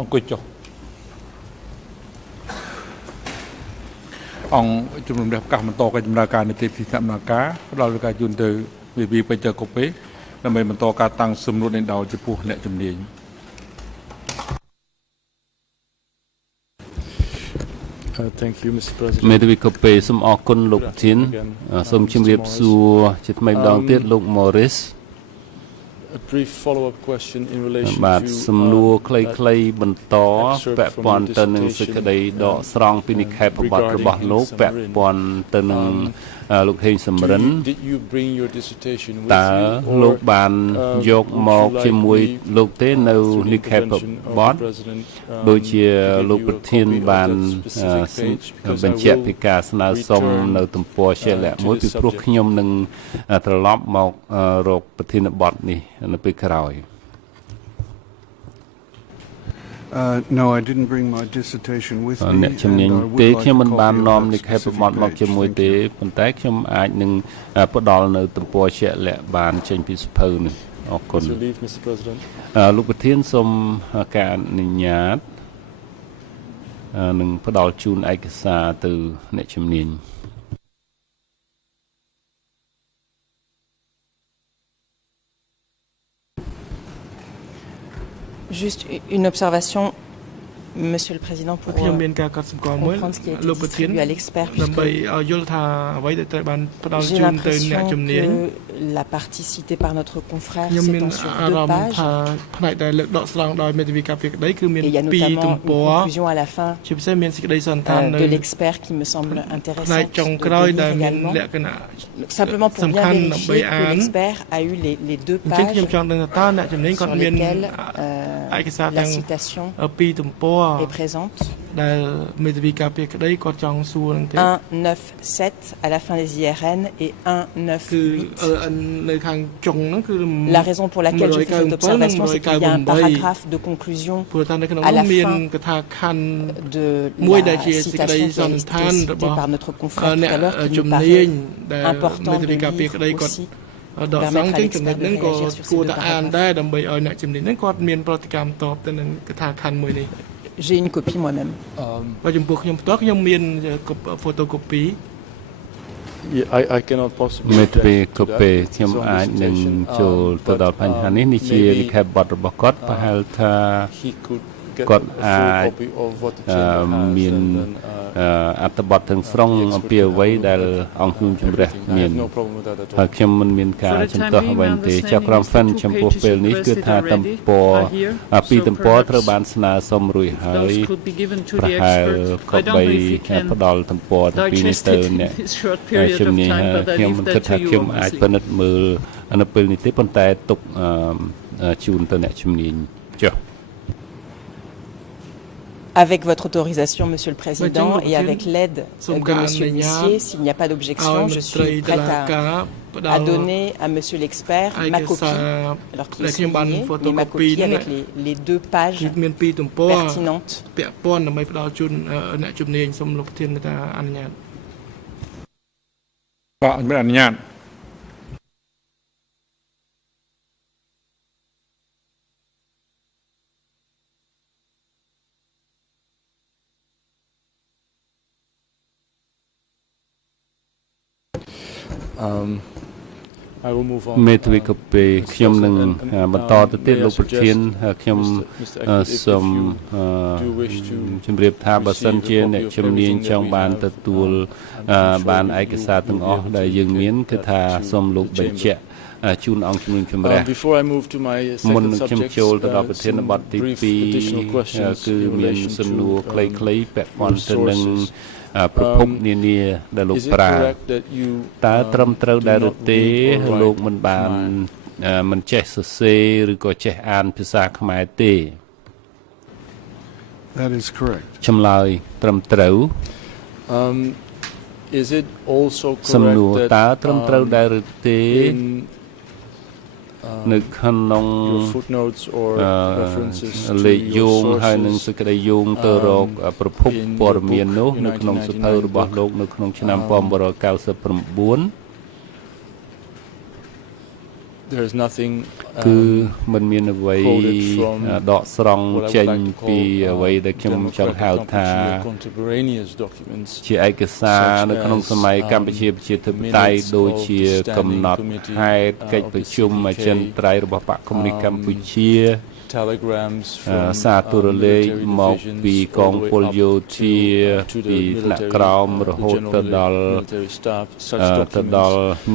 អង្គុយចុះអង្គជំនុំរះប្រកាសបន្តកិច្ចដំណើរការនីតិវិធីដំណើរការផ្ដល់ការជូនទៅវិវិបច្ចុប្បន្នដើម្បីបន្តការតាំងសំណួរដេញដោលចំពោះអ្នកជំនាញ Thank you, Mr. President. មេធាវីកូពេសូមអរគុណលោកប្រធានសូមជម្រាបសួរជាថ្មីម្ដងទៀតលោក Morris A brief follow-up question in relation បាទ to សំណួរខ្លីៗបន្តពាក់ព័ន្ធទៅនឹងសេចក្តីដកស្រង់ពីនិក្ខេបបទរបស់លោកពាក់ព័ន្ធទៅនឹងលោកហេងសំរិន Did you bring your dissertation with តើ you លោកបានយកមកជាមួយលោកទេនៅនិក្ខេបបទដូចជាលោកប្រធានបានបញ្ជាក់ពីការស្នើសុំនៅទំព័រជាក់លាក់មួយពីព្រោះខ្ញុំនឹងត្រឡប់មករកប្រធានបទនេះនៅពេលក្រោយ No, I didn't bring my dissertation with me. អ្នកជំនាញទេខ្ញុំមិនបាននាំនិក្ខេបបទមកជាមួយទេប៉ុន្តែខ្ញុំអាចនឹងផ្ដល់នៅទំព័រជាក់លាក់បានចេញពីសភៅនេះអរគុណលោកប្រធានសូមការអនុញ្ញាតនឹងផ្ដល់ជូនឯកសារទៅអ្នកជំនាញ Juste une observation, Monsieur le Président, pour comprendre ce qui a été distribué à l'expert, puisque j'ai l'impression que la partie citée par notre confrère s'étend sur 2 pages. Et il y a notamment une conclusion à la fin de l'expert qui me semble intéressante de lire également. Simplement pour bien vérifier que l'expert a eu les 2 pages sur lesquelles la citation est présente. 197 à la fin des IRN et 198. La raison pour laquelle je fais cette observation, c'est qu'il y a un paragraphe de conclusion à la fin de la citation qui a été citée par notre confrère tout à l'heure, qui me paraît important de lire aussi. Permettre à l'expert de réagir sur ces 2 paragraphes. J'ai une copie moi-même. I cannot possibly មេធាវីកូពេខ្ញុំអាចនឹងចូលទៅដល់បញ្ហានេះនេះជានិក្ខេបបទរបស់គាត់ប្រហែលថាគាត់អាចមានអត្ថបទទាំងស្រុងអំពីអ្វីដែលអង្គជំជំរះមានហើយខ្ញុំមិនមានការជំទាស់អ្វីទេចៅក្រមហ្វិនចំពោះពេលនេះគឺថាទំព័រពីទំព័រត្រូវបានស្នើសុំរួចហើយប្រហែលក៏បីផ្ដល់ទំព័រទាំងពីរនេះទៅអ្នកជំនាញខ្ញុំមិនគិតថាខ្ញុំអាចពិនិត្យមើលនៅពេលនេះទេប៉ុន្តែទុកជូនទៅអ្នកជំនាញចុះ Avec votre autorisation, Monsieur le Président, et avec l'aide de Monsieur Missier, s'il n'y a pas d'objection, je suis prête à donner à Monsieur l'expert ma copie, alors qu'il est souligné, mais ma copie avec les 2 pages pertinentes. I will move on. មេធាវីកូពេខ្ញុំនឹងបន្តទៅទៀតលោកប្រធានខ្ញុំសូមជម្រាបថាបើសិនជាអ្នកជំនាញចង់បានទទួលបានឯកសារទាំងអស់ដែលយើងមានគឺថាសូមលោកបញ្ជាក់ជូនអង្គជំនុំជម្រះ Before I move to my មុន second ខ្ញុំ subject, ចូលទៅដល់ប្រធានបទទី brief 2 additional questions គឺ in មាន relation សំណួរ to ខ្លីៗពាក់ព័ន្ធទៅនឹង sources. ប្រភពនានាដែលលោក Is it ប្រើ correct that you តើត្រឹមត្រូវដែរឬទេ do not read or លោក write មិនបាន Khmer? មិនចេះសរសេរឬក៏ចេះអានភាសាខ្មែរទេ That is correct. ចម្លើយត្រឹមត្រូវ Is it also សំណួរ correct តើ that ត្រឹមត្រូវដែរឬទេ in នៅក្នុង your footnotes or references to លេខយោ your ងហើយនឹង sources សេចក្តីយោងទៅរកប្រភពព័ត៌មាននោះនៅក្នុងសភៅរបស់លោកនៅក្នុងឆ្នាំ1999 There's nothing គឺមិនមានអ្វីដកស្រង់ចេញពីអ្វីដែលខ្ញុំចង់ហៅថាជាឯកសារនៅក្នុងសម័យកម្ពុជាប្រជាធិបតេយ្យដូចជាកំណត់ហេតុកិច្ចប្រជុំអចិន្ត្រៃយ៍របស់បកកុម្មុយនីសកម្ពុជាសារទូរលេខមកពីកងពលយោធាពីថ្នាក់ក្រោមរហូតទៅដល់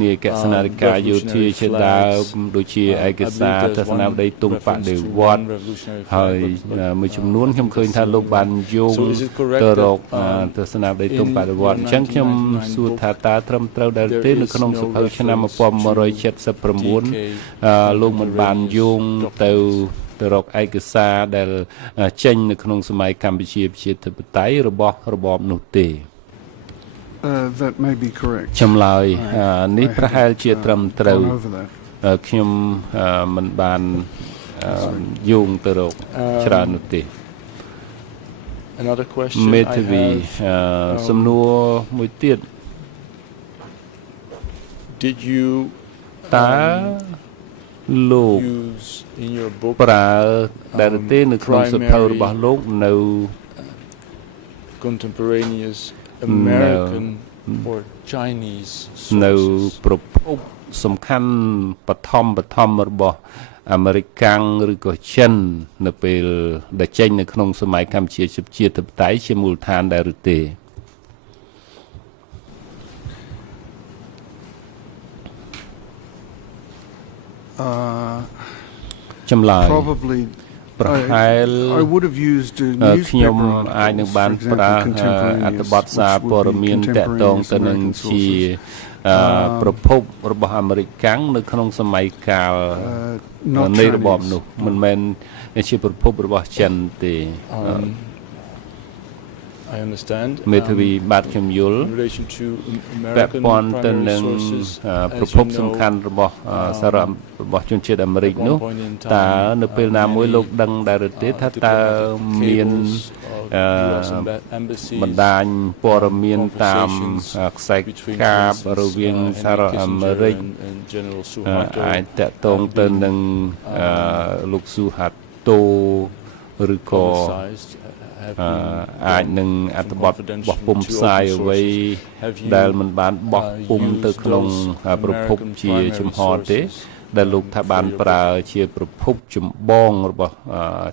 នាយកសេនាធិការយោធាជាដើមដូចជាឯកសារទស្សនាវដ្តីទុំបដិវត្តន៍ហើយមួយចំនួនខ្ញុំឃើញថាលោកបានយោងទៅរកទស្សនាវដ្តីទុំបដិវត្តន៍អញ្ចឹងខ្ញុំសួរថាតើត្រឹមត្រូវដែរទេនៅក្នុងសភៅឆ្នាំ1979លោកមិនបានយោងទៅរកឯកសារដែលចេញនៅក្នុងសម័យកម្ពុជាប្រជាធិបតេយ្យរបស់របបនោះទេ That may be correct. ចម្លើយនេះប្រហែលជាត្រឹមត្រូវខ្ញុំមិនបានយោងទៅរកច្រើននោះទេ Another question មេធាវីសំណួរមួយទៀត Did you តើលោកប្រើដែលទេនៅក្នុងសភៅរបស់លោកនៅ contemporaneous American or Chinese នៅប្រភពសំខាន់បឋមរបស់អាមេរិកាំងឬក៏ចិននៅពេលដែលចេញនៅក្នុងសម័យកម្ពុជាជាធិបតេយ្យជាមូលដ្ឋានដែរឬទេចម្លើយប្រហែលខ្ញុំអាចនឹងបានប្រើអត្ថបទសារព័ត៌មានតាក់ទងទៅនឹងជាប្រភពរបស់អាមេរិកាំងនៅក្នុងសម័យកាលនៃរបបនោះមិនមែនជាប្រភពរបស់ចិនទេ I understand មេធាវីបាទខ្ញុំយល់ពាក់ព័ន្ធទៅនឹងប្រភពសំខាន់របស់សាររបស់ជនជាតិអាមេរិកនោះតើនៅពេលណាមួយលោកដឹងដែរទេថាតើមានបណ្ដាញព័ត៌មានតាមខ្សែកាបរវាងសារអាមេរិកអាចតាក់ទងទៅនឹងលោកស៊ូហាតតូឬក៏អាចនឹងអត្ថបទបោះពុម្ពផ្សាយអ្វីដែលមិនបានបោះពុម្ពទៅក្នុងប្រភពជាចំហទេដែលលោកថាបានប្រើជាប្រភពចម្បងរបស់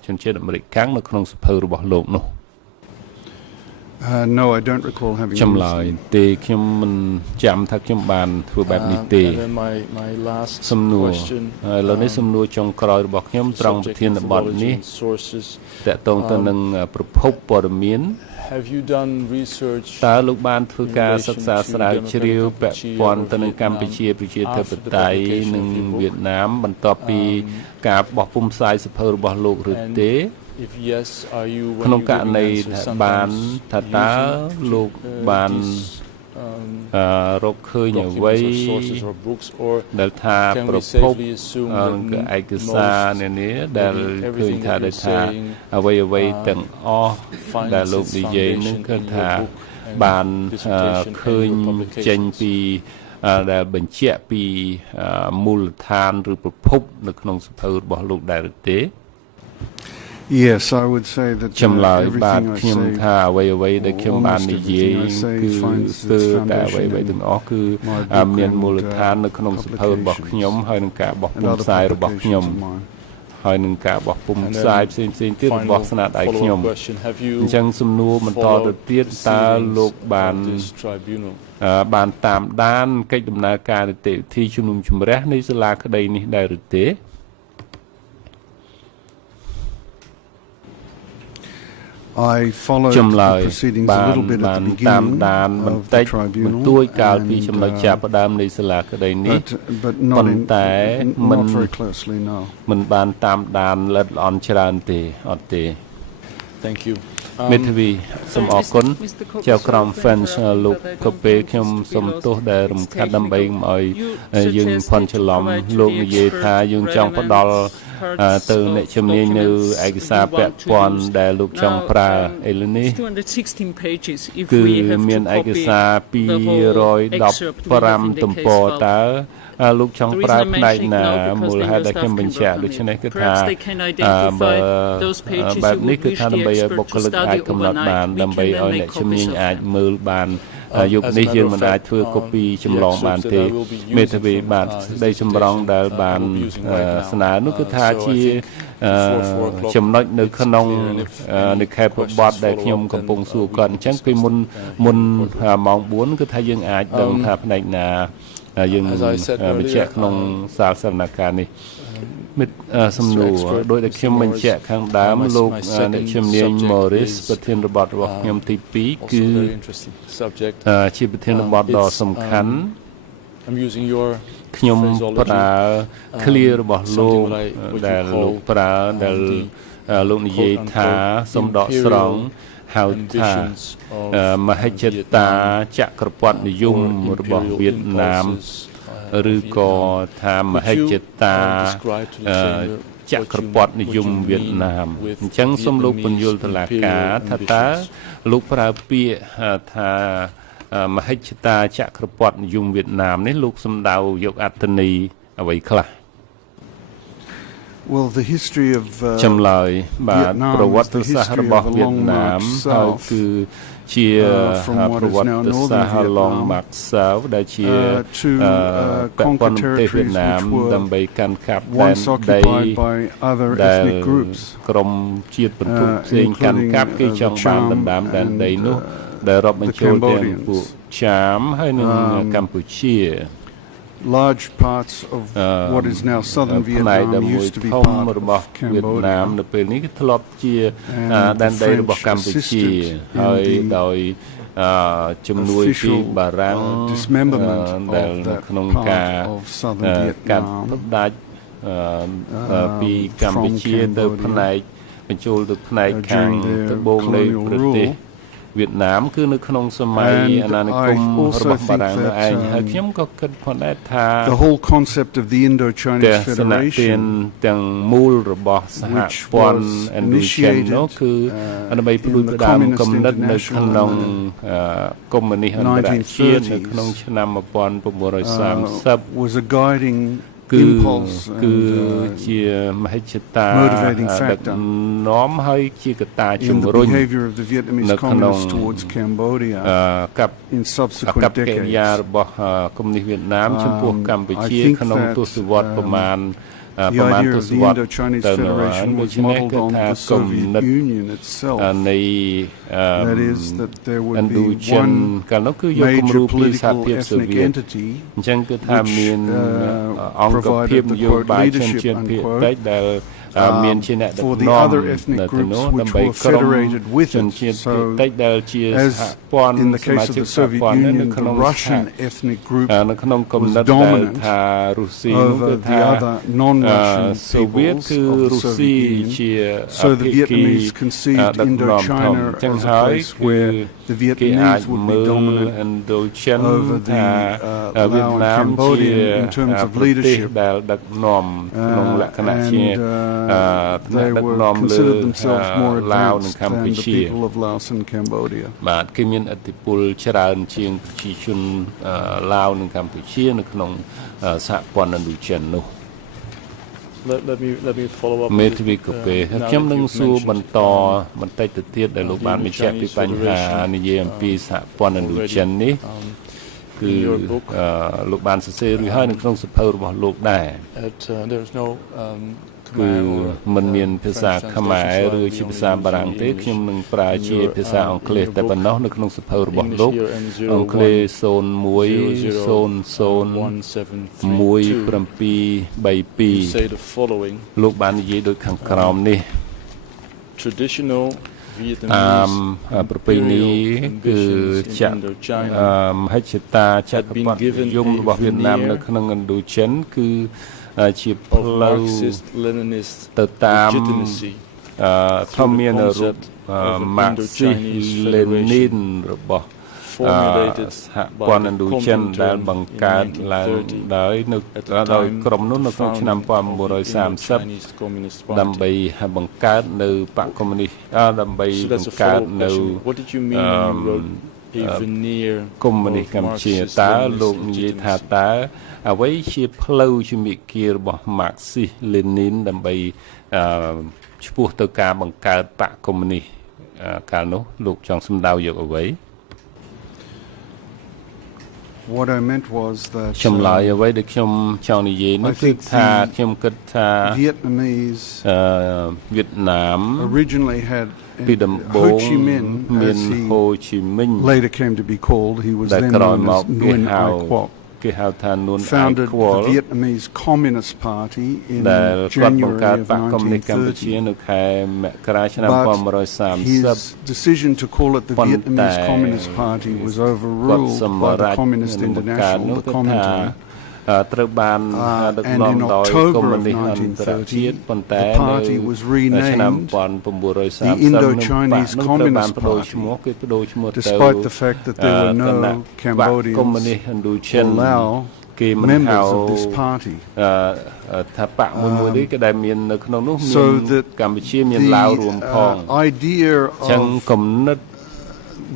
ជនជាតិអាមេរិកកាំងនៅក្នុងសភៅរបស់លោកនោះ No, I don't recall having ចម្លើយទេខ្ញុំមិនចាំថាខ្ញុំបានធ្វើបែបនេះទេសំណួរឥឡូវនេះសំណួរចុងក្រោយរបស់ខ្ញុំត្រង់ប្រធានបទនេះតកតងទៅនឹងប្រភពព័ត៌មានតើលោកបានធ្វើការសិក្សាស្រាវជ្រាវពាក់ព័ន្ធទៅនឹងកម្ពុជាប្រជាធិបតេយ្យនិងវៀតណាមបន្ទាប់ពីការបោះពុម្ពផ្សាយសភៅរបស់លោកឬទេក្នុងករណីបានថាតើលោកបានរកឃើញអ្វីដែលថាប្រភពឯកសារនាដែលឃើញថាអ្វីទាំងអស់ដែលលោកនិយាយនឹងគឺថាបានឃើញចេញពីដែលបញ្ជាក់ពីមូលដ្ឋានឬប្រភពនៅក្នុងសភៅរបស់លោកដែរឬទេ Yes, I would say that ចម្លើយបាទខ្ញុំថាអ្វីដែលខ្ញុំបាននិយាយគឺស្ទើរតែអ្វីទាំងអស់គឺមានមូលដ្ឋាននៅក្នុងសភៅរបស់ខ្ញុំហើយនឹងការបោះពុម្ពផ្សាយរបស់ខ្ញុំហើយនឹងការបោះពុម្ពផ្សាយផ្សេងទៀតរបស់ស្នាដៃខ្ញុំអញ្ចឹងសំណួរបន្តទៅទៀតតើលោកបានតាមដានកិច្ចដំណើរការនីតិវិធីជំនុំជម្រះនៃសាលាក្តីនេះដែរឬទេ I followed the proceedings a little bit at the beginning of the tribunal, but not very closely, no. Thank you. មេធាវីសូមអរគុណចៅក្រម French លោកកពេខ្ញុំសូមទោសដែលរំខានដើម្បីឲ្យយើងផន់ច្រឡំលោកនិយាយថាយើងចង់ផ្ដល់ទៅអ្នកជំនាញនៅឯកសារពាក់ព័ន្ធដែលលោកចង់ប្រើឥឡូវនេះគឺមានឯកសារ215ទំព័រតើ លោកចង់ប្រើផ្នែកណាមូលហេតុដែលខ្ញុំបញ្ជាក់ដូច្នេះគឺថាបែបនេះគឺថាដើម្បីឲ្យបុគ្គលិកអាចកំណត់បានដើម្បីឲ្យអ្នកជំនាញអាចមើលបានយុគនេះយើងមិនអាចធ្វើកូពីចម្លងបានទេមេធាវីបាទស្ដីចម្រងដែលបានស្នើនោះគឺថាជាចំណុចនៅក្នុងនិក្ខេបបទដែលខ្ញុំកំពុងសួរគាត់អញ្ចឹងពីមុនម៉ោង4គឺថាយើងអាចដឹងថាផ្នែកណាយើងបញ្ជាក់ក្នុងសាលសវនកម្មនេះមិត្តសំណួរដោយដែលខ្ញុំបញ្ជាក់ខាងដើមលោកអ្នកជំនាញ Morris ប្រធានបទរបស់ខ្ញុំទី2គឺជាប្រធានបទដ៏សំខាន់ខ្ញុំប្រើ clear របស់លោកដែលលោកប្រើដែលលោកនិយាយថាសូមដកស្រង់ហៅថាមហិច្ឆតាចក្រពត្តិនិយមរបស់វៀតណាមឬក៏ថាមហិច្ឆតាចក្រពត្តិនិយមវៀតណាមអញ្ចឹងសូមលោកពន្យល់តុលាការថាតើលោកប្រើពាក្យថាមហិច្ឆតាចក្រពត្តិនិយមវៀតណាមនេះលោកសំដៅយកអត្ថន័យអ្វីខ្លះ Well, the history of ចម្លើយបាទប្រវត្តិសាស្ត្ររបស់វៀតណាមហើយគឺជាប្រវត្តិសាស្ត្រ Long March South ដែលជាពាក់ព័ន្ធប្រទេសវៀតណាមដើម្បីកាន់កាប់ដែនដីដែលក្រុមជាតិបន្ទុកផ្សេងកាន់កាប់គេចង់បានដណ្ដើមដែនដីនោះដែលរាប់បញ្ចូលទាំងពួកចាមហើយនិងកម្ពុជា large parts of what is now southern Vietnam used to be part of Cambodia នៅពេលនេះគឺធ្លាប់ជាដែនដីរបស់កម្ពុជាហើយដោយជំនួយពីបារាំងដែលក្នុងការកាត់ផ្ដាច់ពីកម្ពុជាទៅផ្នែកបញ្ចូលទៅផ្នែកខាងត្បូងនៃប្រទេសវៀតណាមគឺនៅក្នុងសម័យអាណានិគមរបស់បារាំងនោះឯងហើយខ្ញុំក៏គិតផងដែរថា the whole concept of the Indo-Chinese Federation ទាំងមូលរបស់សហព័ន្ធ Indo-Chin នោះគឺដើម្បីផ្ដួចផ្ដើមគំនិតនៅក្នុងកុម្មុយនីសអន្តរជាតិនៅក្នុងឆ្នាំ1930 was a guiding គឺជាមហិច្ឆតាដឹកនាំហើយជាកត្តាជំរុញនៅក្នុងកប្បកិរិយារបស់កុម្មុយនីសវៀតណាមចំពោះកម្ពុជាក្នុងទសវត្សរ៍ប្រមាណទសវត្សរ៍ទៅនោះដូច្នេះគឺថាគំនិតនៃIndo-Chin កាលនោះគឺយកគំរូពីសហភាពសូវៀតអញ្ចឹងគឺថាមានអង្គភាពនយោបាយជនជាតិភាគតិចដែលមានជាអ្នកដឹកនាំនៅទីនោះដើម្បីក្រុមជនជាតិភាគតិចដែលជាសហព័ន្ធសមាជិកសហព័ន្ធនៅក្នុងគំនិតដែលថារុស្ស៊ីនោះគឺថាសូវៀតគឺរុស្ស៊ីជាភាគីដឹកនាំធំចឹងហើយគេអាចមើល Indo-Chin ថាវៀតណាមជាប្រទេសដែលដឹកនាំក្នុងលក្ខណៈជាដឹកនាំលើឡាវនិងកម្ពុជាបាទគេមានឥទ្ធិពលច្រើនជាងប្រជាជនឡាវនិងកម្ពុជានៅក្នុងសហព័ន្ធ Indo-Chin នោះLet me follow up មេធាវីកូពេខ្ញុំនឹងសួរបន្តបន្តិចទៅទៀតដែលលោកបានបញ្ជាក់ពីបញ្ហានិយាយអំពីសហព័ន្ធ Indo-Chin នេះគឺលោកបានសរសេររួចហើយនៅក្នុងសៀវភៅរបស់លោកដែរគឺមិនមានភាសាខ្មែរឬជាភាសាបារាំងទេខ្ញុំនឹងប្រើជាភាសាអង់គ្លេសតែប៉ុណ្ណោះនៅក្នុងសៀវភៅរបស់លោកអង់គ្លេស01001732លោកបាននិយាយដូចខាងក្រោមនេះប្រពៃណីគឺមហិច្ឆតាចក្រពត្តិនិយមរបស់វៀតណាមនៅក្នុង Indo-Chin គឺជាផ្លូវទៅតាមធម្មមានរូបម៉ាក់ស៊ីលេនីនរបស់សហព័ន្ធ Indo-Chin ដែលបង្កើតឡើងដោយក្រុមនោះនៅក្នុងឆ្នាំ1930ដើម្បីបង្កើតនៅបកកុម្មុយនីសដើម្បីបង្កើតនៅ a veneer កុម្មុយនីសកម្ពុជាតើលោកនិយាយថាតើអ្វីជាផ្លូវជំនាគារបស់ Marxist Lenin ដើម្បីឈ្មោះទៅការបង្កើតបកកុម្មុយនីសកាលនោះលោកចង់សម្ដៅយកអ្វី What I meant was that ចម្លើយអ្វីដែលខ្ញុំចង់និយាយនោះគឺថាខ្ញុំគិតថា Vietnamese វៀតណាម originally had ពីដំបូ Ho ង Chi Minh មាន as he ហូជីមិញ later came to be called. He was then known as Nguyen Ai Quoc. គេហៅថានួន Founded the Vietnamese Communist Party in January of 1930. His decision to call it the Vietnamese Communist Party was overruled by the Communist International, the Comintern. ត្រូវបានដឹកនាំដោយកុម្មុយនីសអន្តរជាតិប៉ុន្តែនៅឆ្នាំ the Indochinese Communist Party, despite the fact that there were no Cambodians or Lao members of this party. ថាបកមួយនេះក៏ដែលមាននៅក្នុងនោះមានកម្ពុជាមានឡាវរួមផង idea of គំនិត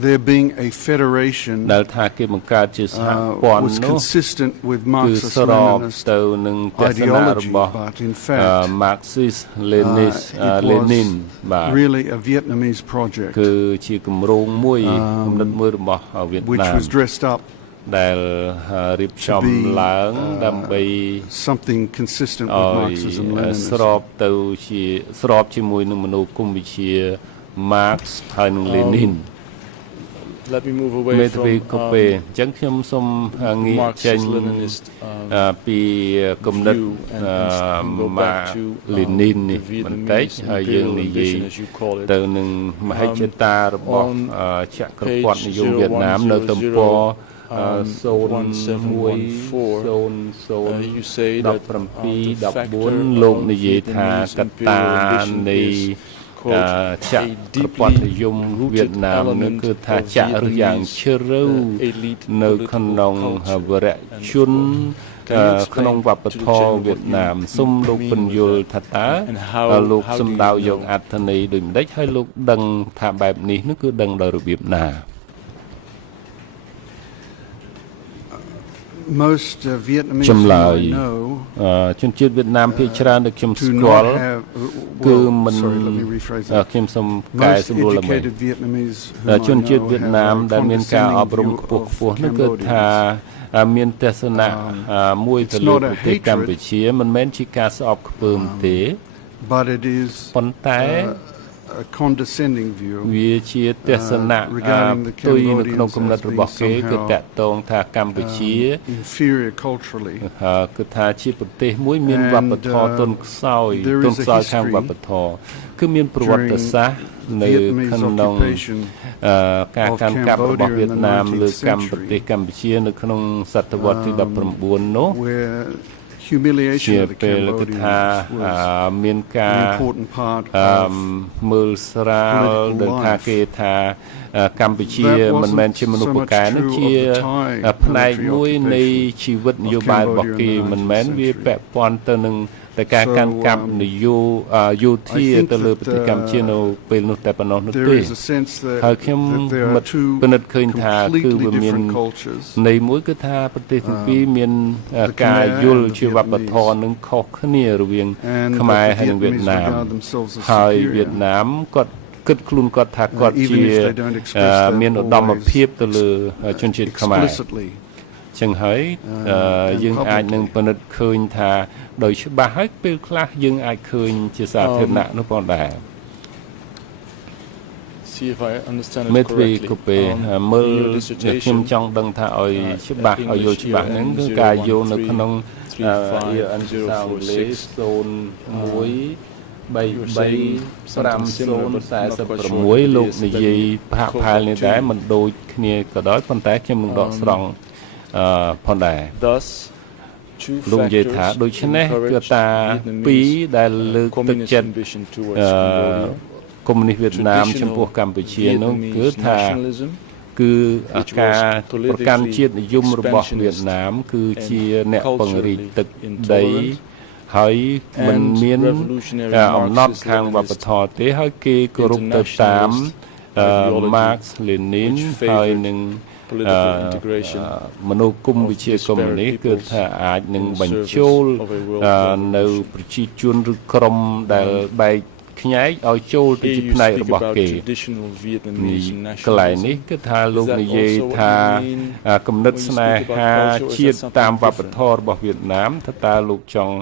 there being a federation ដែលថាគេបង្កើតជាសហព័ន្ធ was នោះ consistent with គឺ Marxist ស្រប Leninist ទៅនឹងទស្សនៈរបស់ but in fact Marxist Leninist Lenin បាទ really a Vietnamese project គឺជាគម្រោងមួយគំនិតមួយរបស់វៀត which ណាម was dressed up ដែលរៀបចំឡើងដើម្បី something consistent with Marxism Leninism ស្របទៅជាស្របជាមួយនឹងមនោគមវិជ្ជា Marx ហើយនឹង Lenin Let me move away from អញ្ចឹងខ្ញុំសូមងាកចេញពីគំនិតLenin នេះបន្តិចហើយយើងនិយាយទៅនឹងមហិច្ឆតារបស់ចក្រពត្តិនិយមវៀតណាមនៅទំព័រ01714លោកនិយាយថាកត្តានៃចក្រពត្តិនិយមវៀតណាមនឹងគឺថាចាក់ឬយ៉ាងជ្រៅនៅក្នុងវរៈជនក្នុងវប្បធម៌វៀតណាមសូមលោកពន្យល់ថាតើលោកសម្ដៅយកអត្ថន័យដូចម្ដេចហើយលោកដឹងថាបែបនេះគឺដឹងដោយរបៀបណា Most Vietnamese who I know ជនជាតិវៀតណាមភាគច្រើនដែលខ្ញុំស្គាល់គឺមិនខ្ញុំសូមកែសម្រួលឡើងជនជាតិវៀតណាមដែលមានការអប់រំខ្ពស់ខ្ពស់នោះគឺថាមានទស្សនៈមួយទៅលើប្រទេសកម្ពុជាមិនមែនជាការស្អប់ខ្ពើមទេ but it is ប៉ុន្តែ a condescending view វាជាទស្សនៈផ្ទុយនៅក្នុងគំនិតរបស់គេគឺតាក់ទងថាកម្ពុជា inferior culturally គឺថាជាប្រទេសមួយមានវប្បធម៌ទន់ខ្សោយខាងវប្បធម៌គឺមានប្រវត្តិសាស្ត្រនៅក្នុងការកាន់កាប់របស់វៀតណាមលើប្រទេសកម្ពុជានៅក្នុងសតវត្សទី19នោះ humiliation of the Cambodians was មានការ an important part of មើលស្រាលដែលថាគេថាកម្ពុជាមិនមែនជាមនុស្សពូកែនោះជាផ្នែកមួយនៃជីវិតនយោបាយរបស់គេមិនមែនវាពាក់ព័ន្ធទៅនឹងតែការកាន់កាប់នយោធាទៅលើប្រទេសកម្ពុជានៅពេលនោះតែប៉ុណ្ណោះនោះទេហើយខ្ញុំពិនិត្យឃើញថាគឺវាមានន័យមួយគឺថាប្រទេសទាំងពីរមានការយល់ជាវប្បធម៌នឹងខុសគ្នារវាងខ្មែរហើយនិងវៀតណាមហើយវៀតណាមគាត់គិតខ្លួនគាត់ថាគាត់ជាមានឧត្តមភាពទៅលើជនជាតិខ្មែរចឹងហើយយើងអាចនឹងពិនិត្យឃើញថាដោយច្បាស់ហើយពេលខ្លះយើងអាចឃើញជាសាធារណៈនោះផងដែរ See if I understand it មេទ្វី correctly. ក៏ពេលមើលខ្ញុំចង់ដឹងថាឲ្យច្បាស់ឲ្យយល់ច្បាស់ហ្នឹងគឺការយកនៅក្នុង010335046លោកនិយាយប្រហាក់ប្រហែលនេះដែរមិនដូចគ្នាក៏ដោយប៉ុន្តែខ្ញុំនឹងដកស្រង់ផងដែរ លោកនិយាយថាដូច្នេះគឺតាពីរដែលលើកទឹកចិត្តកុម្មុយនីសវៀតណាមចំពោះកម្ពុជានោះគឺថាគឺការប្រកាន់ជាតិនិយមរបស់វៀតណាមគឺជាអ្នកពង្រីកទឹកដីហើយមិនមានអំណត់ខាងវប្បធម៌ទេហើយគេគោរពទៅតាម Marx Lenin ហើយនឹង political integration មនោគមវិជ្ជាកុម្មុយនីសគឺថាអាចនឹងបញ្ចូលនៅប្រជាជនឬក្រុមដែលបែកខ្ញែកឲ្យចូលទៅជាផ្នែករបស់គេកន្លែងនេះគឺថាលោកនិយាយថាគំនិតស្នេហាជាតិតាមវប្បធម៌របស់វៀតណាមថាតើលោកចង់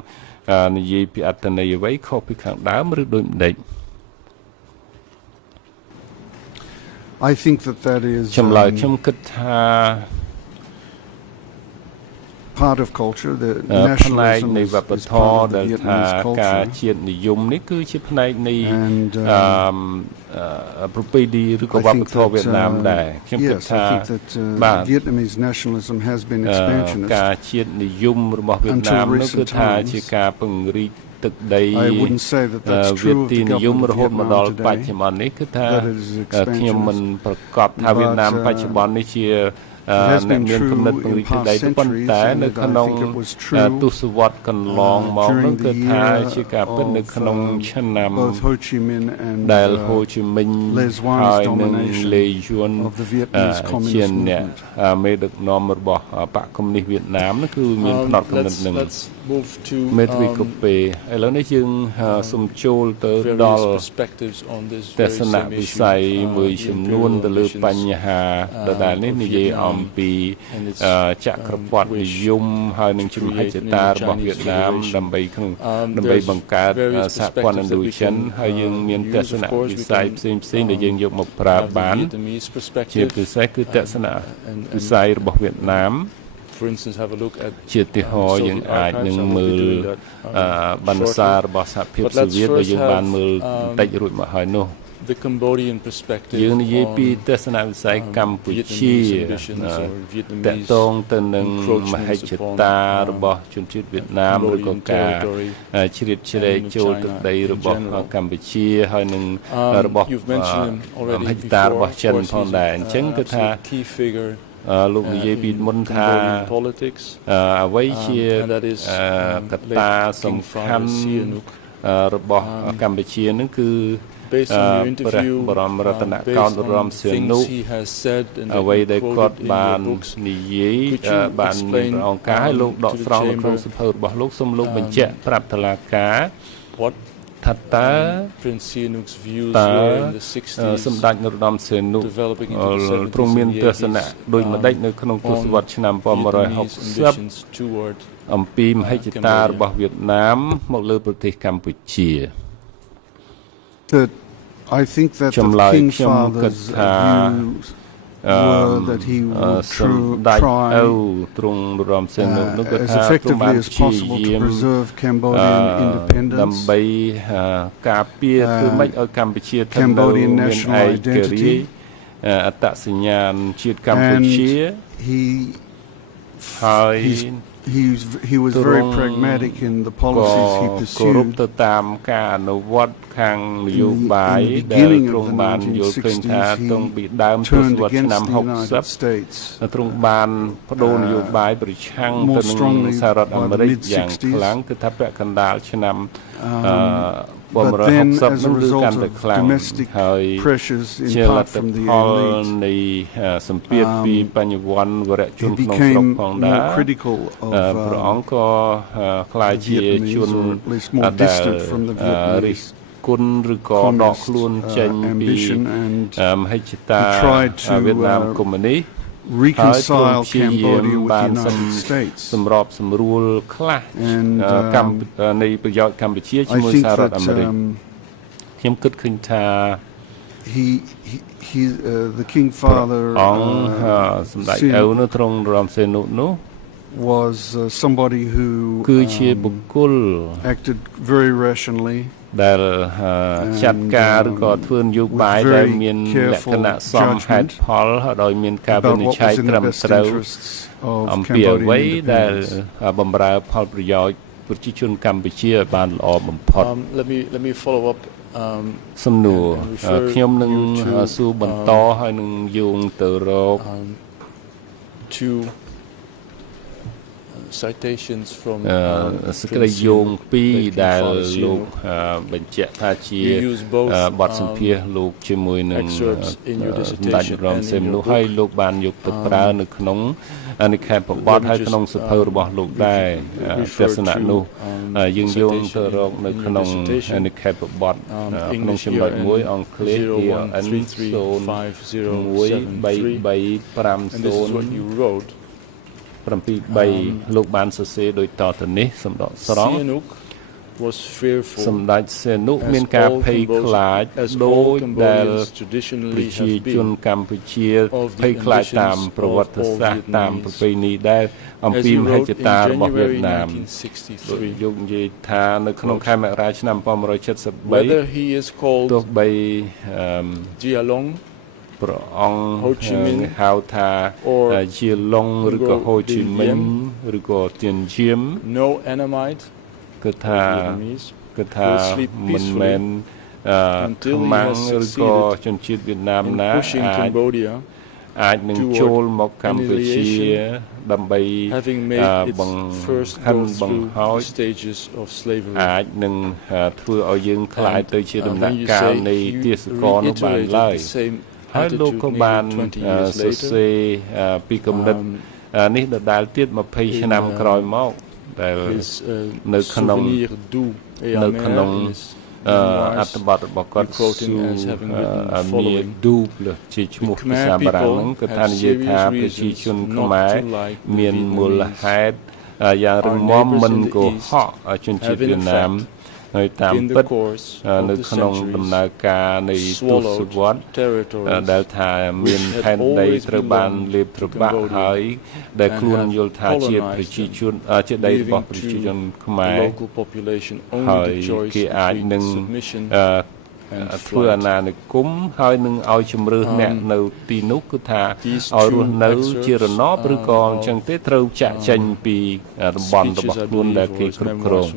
និយាយពីអត្ថន័យអ្វីខុសពីខាងដើមឬដូចម្ដេច I think that is ចម្លើយខ្ញុំគិតថា part of culture the ផ្នែក nationalism នៃ is វប្បធ part ម៌ of the ដែលថា Vietnamese ការ culture ជាតិនិយមនេះគឺជាផ្នែកនៃ and ប្រពៃណីឬក៏វប្បធម៌វៀតណាមដែរខ្ញុំគិត yes ថា I think that បាទ Vietnamese nationalism has been expansionist ការជាតិនិយមរបស់វៀតណាមនោះគឺថាជាការពង្រីកទឹកដី I wouldn't say that that's វៀ true ត of the និយម government រ of ហូតមកដល់ Vietnam បច្ចុ today ប្បន្ននេះគឺថា that it is ខ្ញុំមិន expansionist ប្រកាសថាវៀតណាមបច្ចុប្បន្ននេះជា អ្នកមានគំនិតពង្រីកទឹកដីទៅប៉ុន្តែនៅក្នុងទស្សវត្សរ៍កន្លងមកនោះគឺថាជាការពិតនៅក្នុងឆ្នាំដែលហូជីមិញហើយនឹងលេយួនជាអ្នកមេដឹកនាំរបស់បកកុម្មុយនីសវៀតណាមនោះគឺមានផ្នត់គំនិតនឹងមេទ្វីកូពេឥឡូវនេះយើងសូមចូលទៅដល់ទស្សនវិស័យមួយចំនួនទៅលើបញ្ហាដដែលនេះនិយាយអំពីចក្រពត្តិនិយមហើយនឹងជំហិច្ឆតារបស់វៀតណាមដើម្បីបង្កើតសហព័ន្ធឥណ្ឌូចិនហើយយើងមានទស្សនវិស័យផ្សេងៗដែលយើងយកមកប្រើបានជាពិសេសគឺទស្សនវិស័យរបស់វៀតណាម For instance, have a look at ជាទីហោយើងអាចនឹងមើលបណ្ណសាររបស់សហភាពសូវៀតដែលយើងបានមើលបន្តិចរួចមកហើយនោះ the Cambodian perspective យើងនិយាយពីទស្សនវិស័យកម្ពុជាតកតងទៅនឹងមហិច្ឆតារបស់ជនជាតិវៀតណាមឬក៏ការជ្រៀតជ្រែកចូលទឹកដីរបស់កម្ពុជាហើយនឹងរបស់មហិច្ឆតារបស់ចិនផងដែរអញ្ចឹងគឺថាលោកនិយាយពីមុនថាអ្វីជាកត្តាសំខាន់របស់កម្ពុជានឹងគឺព្រះបរមរតនកោដ្ឋបរមសីហនុអ្វីដែលគាត់បាននិយាយបានមានអង្គការឲ្យលោកដកស្រង់នៅក្នុងសភៅរបស់លោកសូមលោកបញ្ជាក់ប្រាប់តុលាការថាតើសម្ដេចនរោត្តមសីហនុទ្រង់មានទស្សនៈដូចម្ដេចនៅក្នុងទសវត្សរ៍ឆ្នាំ1960អំពីមហិច្ឆតារបស់វៀតណាមមកលើប្រទេសកម្ពុជា I think that the King Father's views were that he would try as effectively as possible to preserve Cambodian independence, Cambodian national identity, and he was very pragmatic in the policies he pursued. In the beginning of the 1960s, he turned against the United States. More strongly by the mid-60s. But then, as a result of domestic pressures in part from the elite, he became more critical of Vietnamese, or at least more distant from the Vietnamese communist ambition, and he tried to reconcile Cambodia with the United States. And I think that the King Father was somebody who acted very rationally. ដែលចាត់ការឬក៏ធ្វើនយោបាយដែលមានលក្ខណៈសមហេតុផលហើយដោយមានការវិនិច្ឆ័យត្រឹមត្រូវអំពីអ្វីដែលបម្រើផលប្រយោជន៍ប្រជាជនកម្ពុជាឲ្យបានល្អបំផុត let me follow up សំណួរខ្ញុំនឹងសួរបន្តហើយនឹងយោងទៅរក to citations from សេចក្តីយោងពីរដែលលោកបញ្ជាក់ថាជាបទសម្ភាសន៍លោកជាមួយនឹងសម្ដេចរំសេមនោះហើយលោកបានយកទៅប្រើនៅក្នុងនិក្ខេបបទហើយក្នុងសភៅរបស់លោកដែរទស្សនៈនោះយើងយោងទៅរកនៅក្នុងនិក្ខេបបទក្នុងចំណុចមួយអង់គ្លេស 7 លោកបានសរសេរដោយតទៅនេះសម្ដកស្រង់សម្ដេចសៀនុមានការភ័យខ្លាចដោយដែលប្រជាជនកម្ពុជាភ័យខ្លាចតាមប្រវត្តិសាស្ត្រតាមប្រពៃណីដែលអំពីមហិច្ឆតារបស់វៀតណាមលោកនិយាយថានៅក្នុងខែមករាឆ្នាំ 1973 ទោះបីព្រះអង្គហៅថាជាឡុងឬក៏ហូជីមិញឬក៏ទៀនឈៀមគឺថាមិនមែនខ្មាំងឬក៏ជនជាតិវៀតណាមណាអាចនឹងចូលមកកម្ពុជាដើម្បីបង្ហើយអាចនឹងធ្វើឲ្យយើងខ្លាចទៅជាដំណាក់កាលនៃទាសករនោះបានឡើយហើយលោកក៏បានសរសេរពីគំនិតនេះដដែលទៀត20ឆ្នាំក្រោយមកដែលនៅក្នុងអត្ថបទរបស់គាត់មានឌូបជាឈ្មោះភាសាបារាំងហ្នឹងគឺថានិយាយថាប្រជាជនខ្មែរមានមូលហេតុយ៉ាងរឹងមាំមិនកុហកជនជាតិវៀតណាមហើយតាមពិតនៅក្នុងដំណើរការនៃទសវត្សដែលថាមានផែនដីត្រូវបានលេបត្របាក់ហើយដែលខ្លួនយល់ថាជាប្រជាជនជាដីរបស់ប្រជាជនខ្មែរហើយគេអាចនឹងធ្វើអាណានិគមហើយនឹងឲ្យជំរឿសអ្នកនៅទីនោះគឺថាឲ្យរស់នៅជារណបឬក៏អញ្ចឹងទេត្រូវចាក់ចេញពីតំបន់របស់ខ្លួនដែលគេគ្រប់គ្រង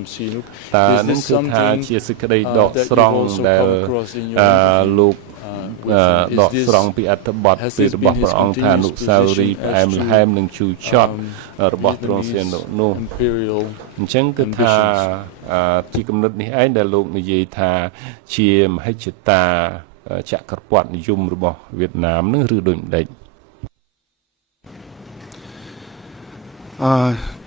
តែនឹងគឺថាជាសេចក្តីដកស្រង់ដែលលោកដកស្រង់ពីអត្ថបទពីរបស់ព្រះអង្គថាអនុស្សាវរីយ៍ផ្អែមល្ហែមនិងជូរចត់របស់ទ្រង់សៀនុនោះអញ្ចឹងគឺថាជាគំនិតនេះឯងដែលលោកនិយាយថាជាមហិច្ឆតាចក្រពត្តិនិយមរបស់វៀតណាមនឹងឬដូចម្ដេច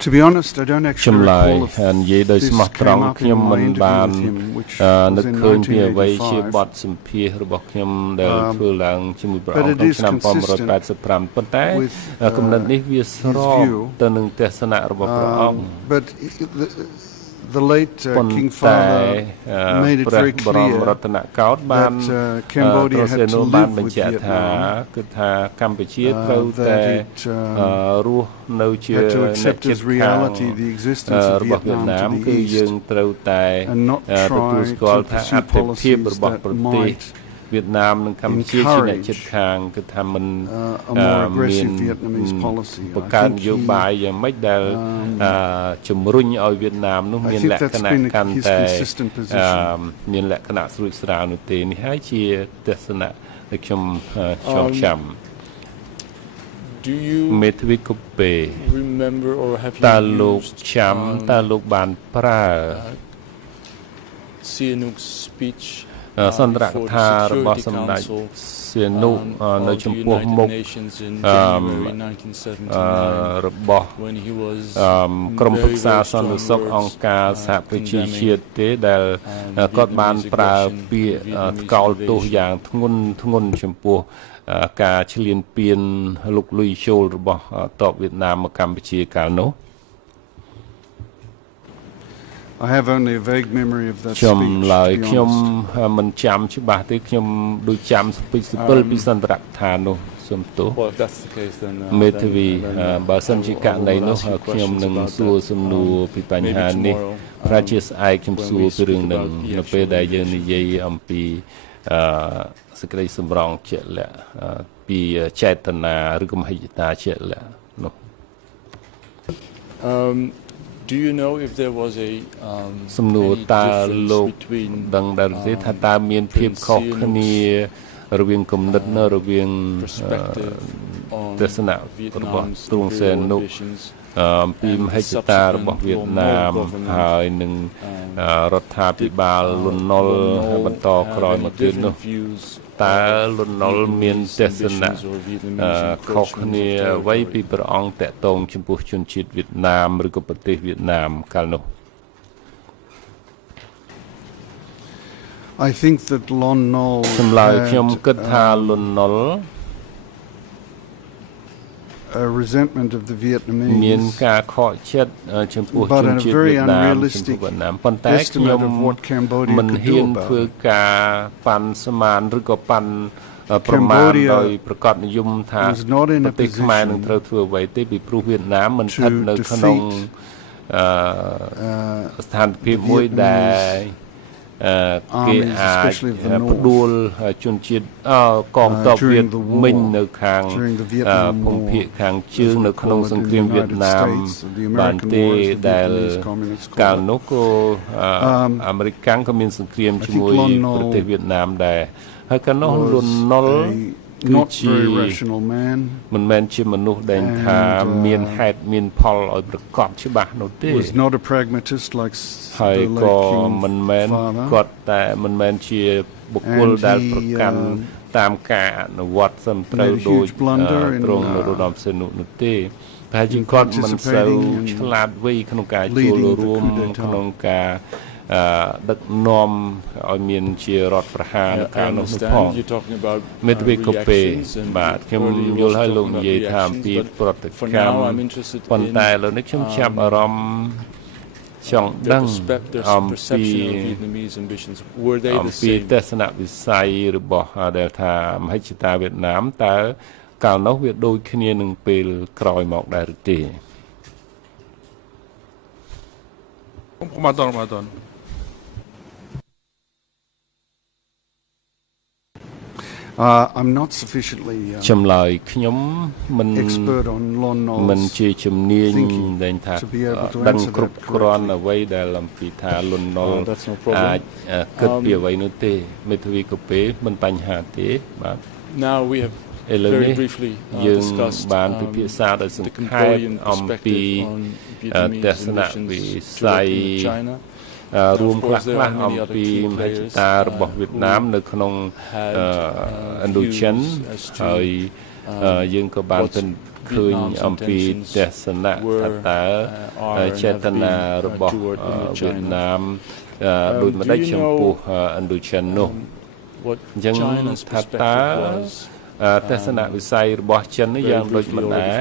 To be honest, I don't actually recall this came up in my interview with him, which was in 1985. But it is consistent with his view. But the late King Father made it very clear that Cambodia had to live with Vietnam, that it had to accept as reality the existence of Vietnam to the east and not try to pursue policies that might វៀតណាមនិងកម្ពុជាជាអ្នកជិតខាងគឺថាមិនមានបង្កើននយោបាយយ៉ាងម៉េចដែលជំរុញឲ្យវៀតណាមនោះមានលក្ខណៈកាន់តែមានលក្ខណៈស្រួចស្រាវនោះទេនេះហើយជាទស្សនៈដែលខ្ញុំចងចាំមេធាវីកូពេតើលោកចាំតើលោកបានប្រើសន្ទរកថារបស់សម្ដេចសៀនុនៅចំពោះមុខរបស់ក្រុមប្រឹក្សាសន្តិសុខអង្គការសហប្រជាជាតិទេដែលគាត់បានប្រើពាក្យថ្កោលទោសយ៉ាងធ្ងន់ចំពោះការឈ្លានពានលុកលុយចូលរបស់ទ័ពវៀតណាមមកកម្ពុជាកាលនោះI have only a vague memory of that speech. ខ្ញុំមិនចាំច្បាស់ទេខ្ញុំដូចចាំពីសន្ទរកថានោះសូមទោសមេធាវីបើសិនជាករណីនោះខ្ញុំនឹងសួរសំណួរពីបញ្ហានេះប្រជាស្អែកខ្ញុំសួរពីរឿងនឹងនៅពេលដែលយើងនិយាយអំពីសេចក្តីសម្រងជាក់លាក់ពីចេតនាឬក៏មហិច្ឆតាជាក់លាក់នោះ Do you know if there was a សំណួរតើលោកដឹងដែរទេថាតើមានភាពខុសគ្នារវាងគំនិតនៅរវាងទស្សនៈរបស់ទ្រង់សែនុ ពីមហិច្ឆតារបស់វៀតណាមហើយនឹងរដ្ឋាភិបាលលន់នល់បន្តក្រោយមកទៀតនោះតើលន់នល់មានទស្សនៈខុសគ្នាអ្វីពីព្រះអង្គតាក់ទងចំពោះជនជាតិវៀតណាមឬក៏ប្រទេសវៀតណាមកាលនោះ I think that Lon Nol សម្រាប់ខ្ញុំគិតថាលន់នល់ a resentment of the Vietnamese មានការខកចិត្តចំពោះជនជាតិវៀតណាមចំពោះវៀតណាមប៉ុន្តែខ្ញុំមិនហ៊ានធ្វើការប៉ាន់ស្មានឬក៏ប៉ាន់ប្រមាណដោយប្រកាសនិយមថាប្រទេសខ្មែរនឹងត្រូវធ្វើអ្វីទេពីព្រោះវៀតណាមមិនស្ថិតនៅក្នុងស្ថានភាពមួយដែលគេអាចផ្ដួលជនជាតិកងទ័ពវៀតមិញនៅខាងភូមិភាគខាងជើងនៅក្នុងសង្គ្រាមវៀតណាមបានទេដែលកាលនោះក៏អាមេរិកក៏មានសង្គ្រាមជាមួយប្រទេសវៀតណាមដែរហើយកាលនោះលន់នល់គឺជាមិនមែនជាមនុស្សដែលថាមានហេតុមានផលឲ្យប្រកបច្បាស់នោះទេហើយក៏មិនមែនគាត់តែមិនមែនជាបុគ្គលដែលប្រកាន់តាមការអនុវត្តសំត្រូវដោយទ្រង់នរោត្តមសីហនុនោះទេតែជាគាត់មិនសូវឆ្លាតវៃក្នុងការចូលរួមក្នុងការដឹកនាំឲ្យមានជារដ្ឋប្រហារនៅកាលនោះផងមេធាវីកូពេបាទខ្ញុំយល់ហើយលោកនិយាយថាអំពីប្រតិកម្មប៉ុន្តែឥឡូវនេះខ្ញុំចាប់អារម្មណ៍ចង់ដឹងអំពីទស្សនវិស័យរបស់ដែលថាមហិច្ឆតាវៀតណាមតើកាលនោះវាដូចគ្នានឹងពេលក្រោយមកដែរឬទេ I'm not sufficiently ចម្លើយខ្ញុំមិនជាជំនាញដែលថាដឹងគ្រប់គ្រាន់អ្វីដែលអំពីថាលន់នល់អាចគិតពីអ្វីនោះទេមេធាវីកូពេមិនបញ្ហាទេបាទ Now we have ឥឡូវនេះយើងបានពិភាក្សាដោយសង្ខេបអំពីទស្សនវិស័យរួមខ្លះអំពីមហិច្ឆតារបស់វៀតណាមនៅក្នុងឥណ្ឌូចិនហើយយើងក៏បានឃើញអំពីទស្សនៈថាតើចេតនារបស់វៀតណាមដូចម្ដេចចំពោះឥណ្ឌូចិននោះអញ្ចឹងថាតើទស្សនវិស័យរបស់ចិននេះយ៉ាងដូចម្ដេច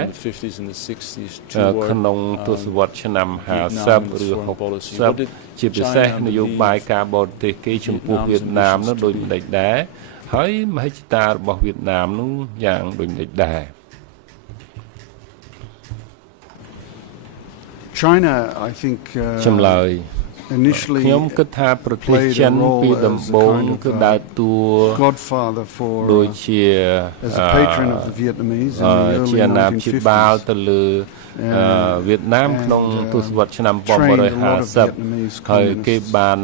ក្នុងទសវត្សរ៍ឆ្នាំ50ឬ60ជាពិសេសនយោបាយការបរទេសគេចំពោះវៀតណាមនោះដូចម្ដេចដែរហើយមហិច្ឆតារបស់វៀតណាមនោះយ៉ាងដូចម្ដេចដែរ China I think ចម្លើយ ខ្ញុំគិតថាប្រទេសចិនពីដំបូងគឺដើរតួដូចជាជាអាណាព្យាបាលទៅលើវៀតណាមក្នុងទសវត្សរ៍ឆ្នាំ1950ហើយគេបាន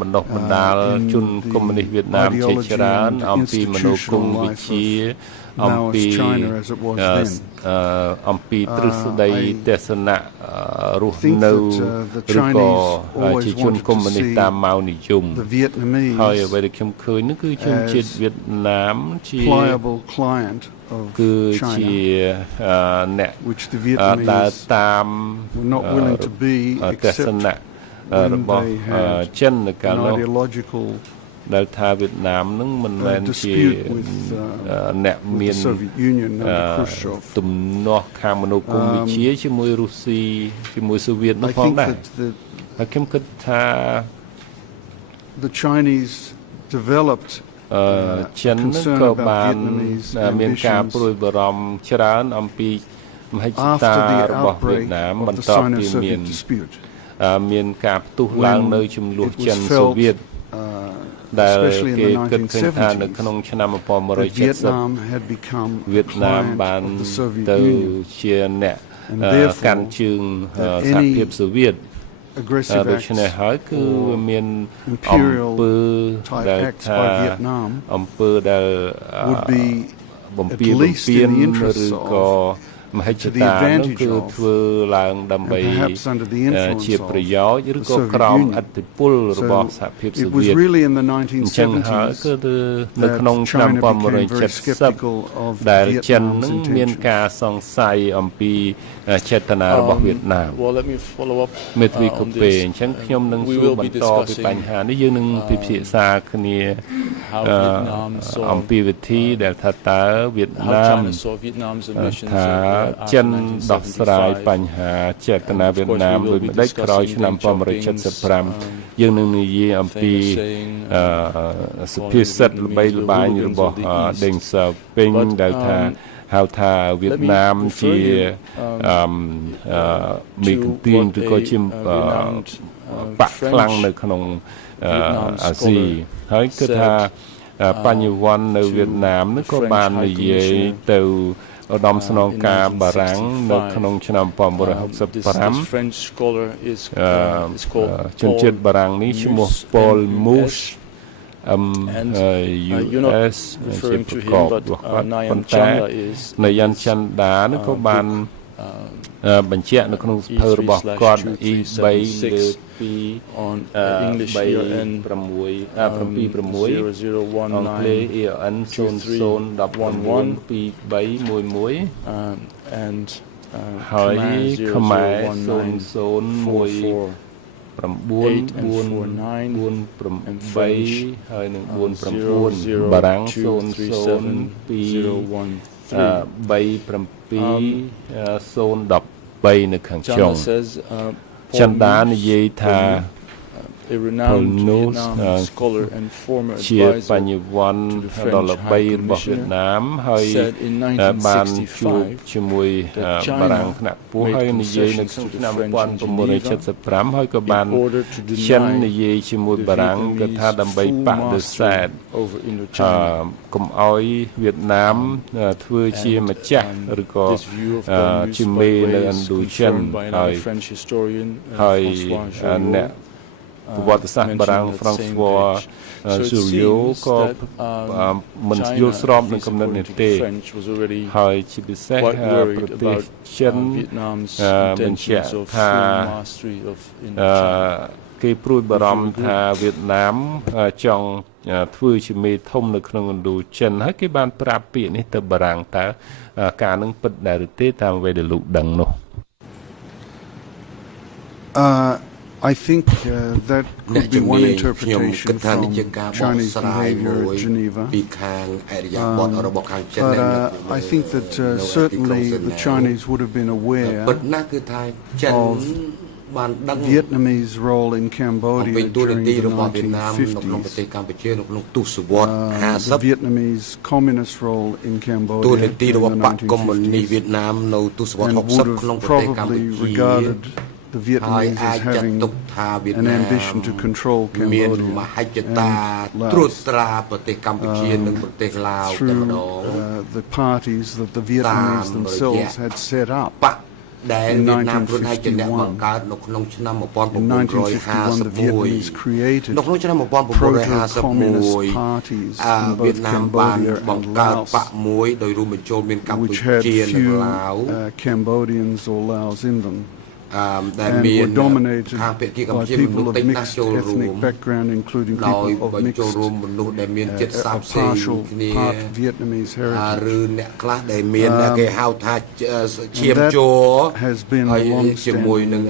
បណ្ដុះបណ្ដាលជនកុម្មុយនីសវៀតណាមជាច្រើនអំពីមនោគមវិជ្ជាអំពីទ្រឹស្ដីទស្សនៈរស់នៅឬក៏ជាជនកុម្មុយនីសតាមម៉ៅនិយមហើយអ្វីដែលខ្ញុំឃើញនោះគឺជនជាតិវៀតណាមជាគឺជាអ្នកដើរតាមទស្សនៈរបស់ចិននៅកាលនោះដែលថាវៀតណាមនឹងមិនមែនជាអ្នកមានទំនាស់ខាងមនោគមវិជ្ជាជាមួយរុស្ស៊ីជាមួយសូវៀតនោះផងដែរហើយខ្ញុំគិតថា the Chinese developed ចិននឹងក៏បានមានការព្រួយបារម្ភច្រើនអំពីមហិច្ឆតារបស់វៀតណាមបន្ទាប់ពីមានការផ្ទុះឡើងនៅចំនួនចិនសូវៀតដែលគេគិតឃើញថានៅក្នុងឆ្នាំ1970វៀតណាមបានទៅជាអ្នកកាន់ជើងសហភាពសូវៀតដូច្នេះហើយគឺមានអំពើដែលថាអំពើដែលបំពានឬក៏ to the advantage of, and perhaps under the influence of, the Soviet Union. So it was really in the 1970s that China became very skeptical of Vietnam's intentions. Well, let me follow up on this. We will be discussing how Vietnam saw China saw Vietnam's emissions after 1975. And of course, we will be discussing Deng Xiaoping's famous saying, hào thà Việt Nam chỉมีกันตีนตัวก็ชิมปักคลังในขนมอาเซียนให้ก็ถ้าปัจจุบันในเวียดนามนึกก็บานในเย่เต่าดอมสนองกาบารังในขนมชนามปอมบริหารสับปะรดชนเชื้อบารังนี้ชื่อว่า Pol Pot US เป็นประกอบด้วยคนแต่ในยันชันดานี่ก็บานบัญชีในขนมเพอร์บอกก่อนอีใบปีใบประมวยปีประมวยอังกฤษอันโซนดับวันปีใบมวยหอยขมายโซนมวยประบุนประใบหอยหนึ่งบุนประบุนบารังโซนปีใบประปีโซนดับใบในขังจงชันดาในเยธาA renowned scholar and former advisor to the French High Commission said in 1965 that China made concessions to the French in Geneva in order to deny Vietnamese full mastery over Indochina. This view of Burmese is confirmed by another French historian, François Joliot. ประวัติศาสตร์บารังฟรังซัวซูริโอก็มันยุสรอบในกำเนิดเนเต้หายชิบิเซ่ประเทศเช่นเป็นเชียท่าเกี่ยวปรุยบารมท่าเวียดนามจงทั่วชิมีทมในขนมดูเช่นให้กี่บ้านปราบปีนี่แต่บารังแต่การนึงปิดได้หรือเต้ตามเวเดลุดังโนI think that could be one interpretation from Chinese behavior at Geneva. But I think that certainly the Chinese would have been aware of Vietnamese role in Cambodia during the 1950s, the Vietnamese communist role in Cambodia during the 1950s, and would have probably regarded the Vietnamese as having an ambition to control Cambodia and Laos through the parties that the Vietnamese themselves had set up. In 1951, the Vietnamese created proto-communist parties in both Cambodia and Laos, which had few Cambodians or Laos in them. And were dominated by people of mixed ethnic background, including people of mixed, partial part Vietnamese heritage. And that has been a long-standing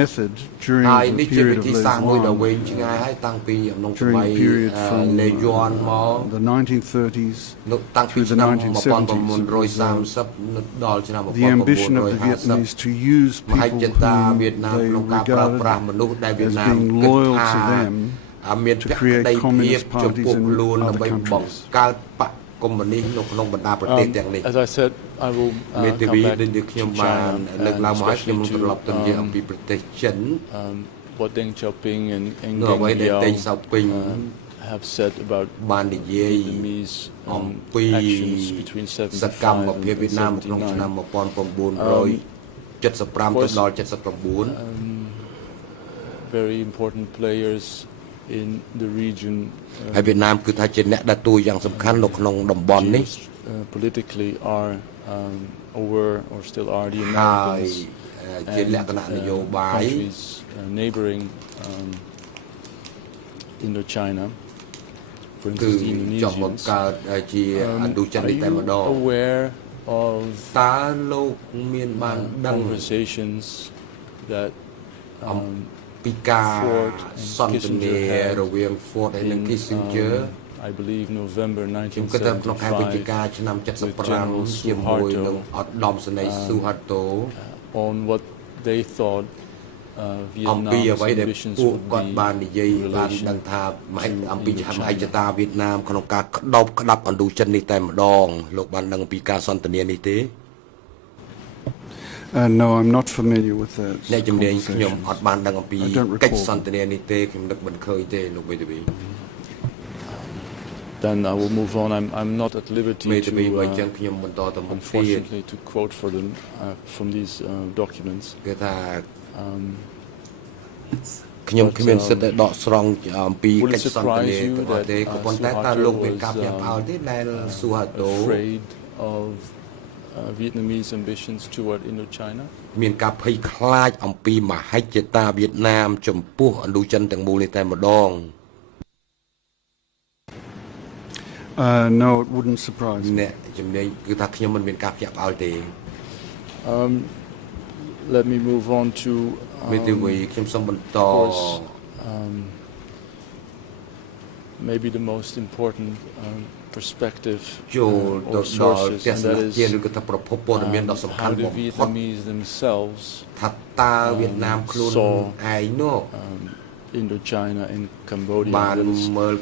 method during the period of Les during the period from the 1930s through the 1970s. The ambition of the Vietnamese to use people whom they regarded as being loyal to them to create communist parties in other countries. As I said, I will come back to China and especially to what Deng Xiaoping and Deng Liao have said about Vietnamese actions between 75 and 79. Very important players in the region. Politically are were or still are the Americans and countries neighboring Indochina, for instance the Indonesians. Are you aware of conversations that Ford and Kissinger had in, I believe, November 1975 with General Suharto on what they thought Vietnam's ambitions would be in relation to Indochina. No, I'm not familiar with that. I don't recall. Then I will move on. I'm not at liberty to, unfortunately, to quote for them from these documents. Will it surprise you that Suharto was afraid of Vietnamese ambitions toward Indochina? No, it wouldn't surprise me. Let me move on to of course, maybe the most important perspective or sources, and that is how the Vietnamese themselves saw Indochina and Cambodia. That is, I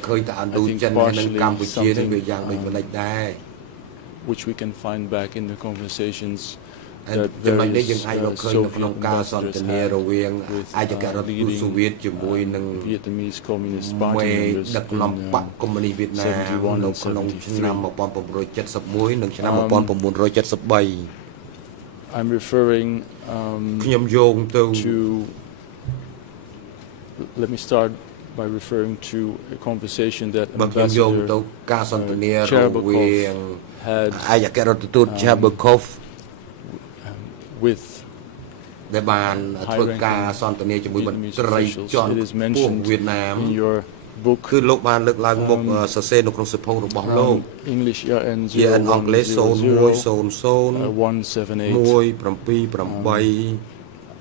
think, partially something which we can find back in the conversations that various Soviet ambassadors had with leading Vietnamese Communist Party members in 71 and 73. I'm referring to, let me start by referring to a conversation that Ambassador Cherbakov had with high-ranking Vietnamese officials. It is mentioned in your book, English ERN 0100-178.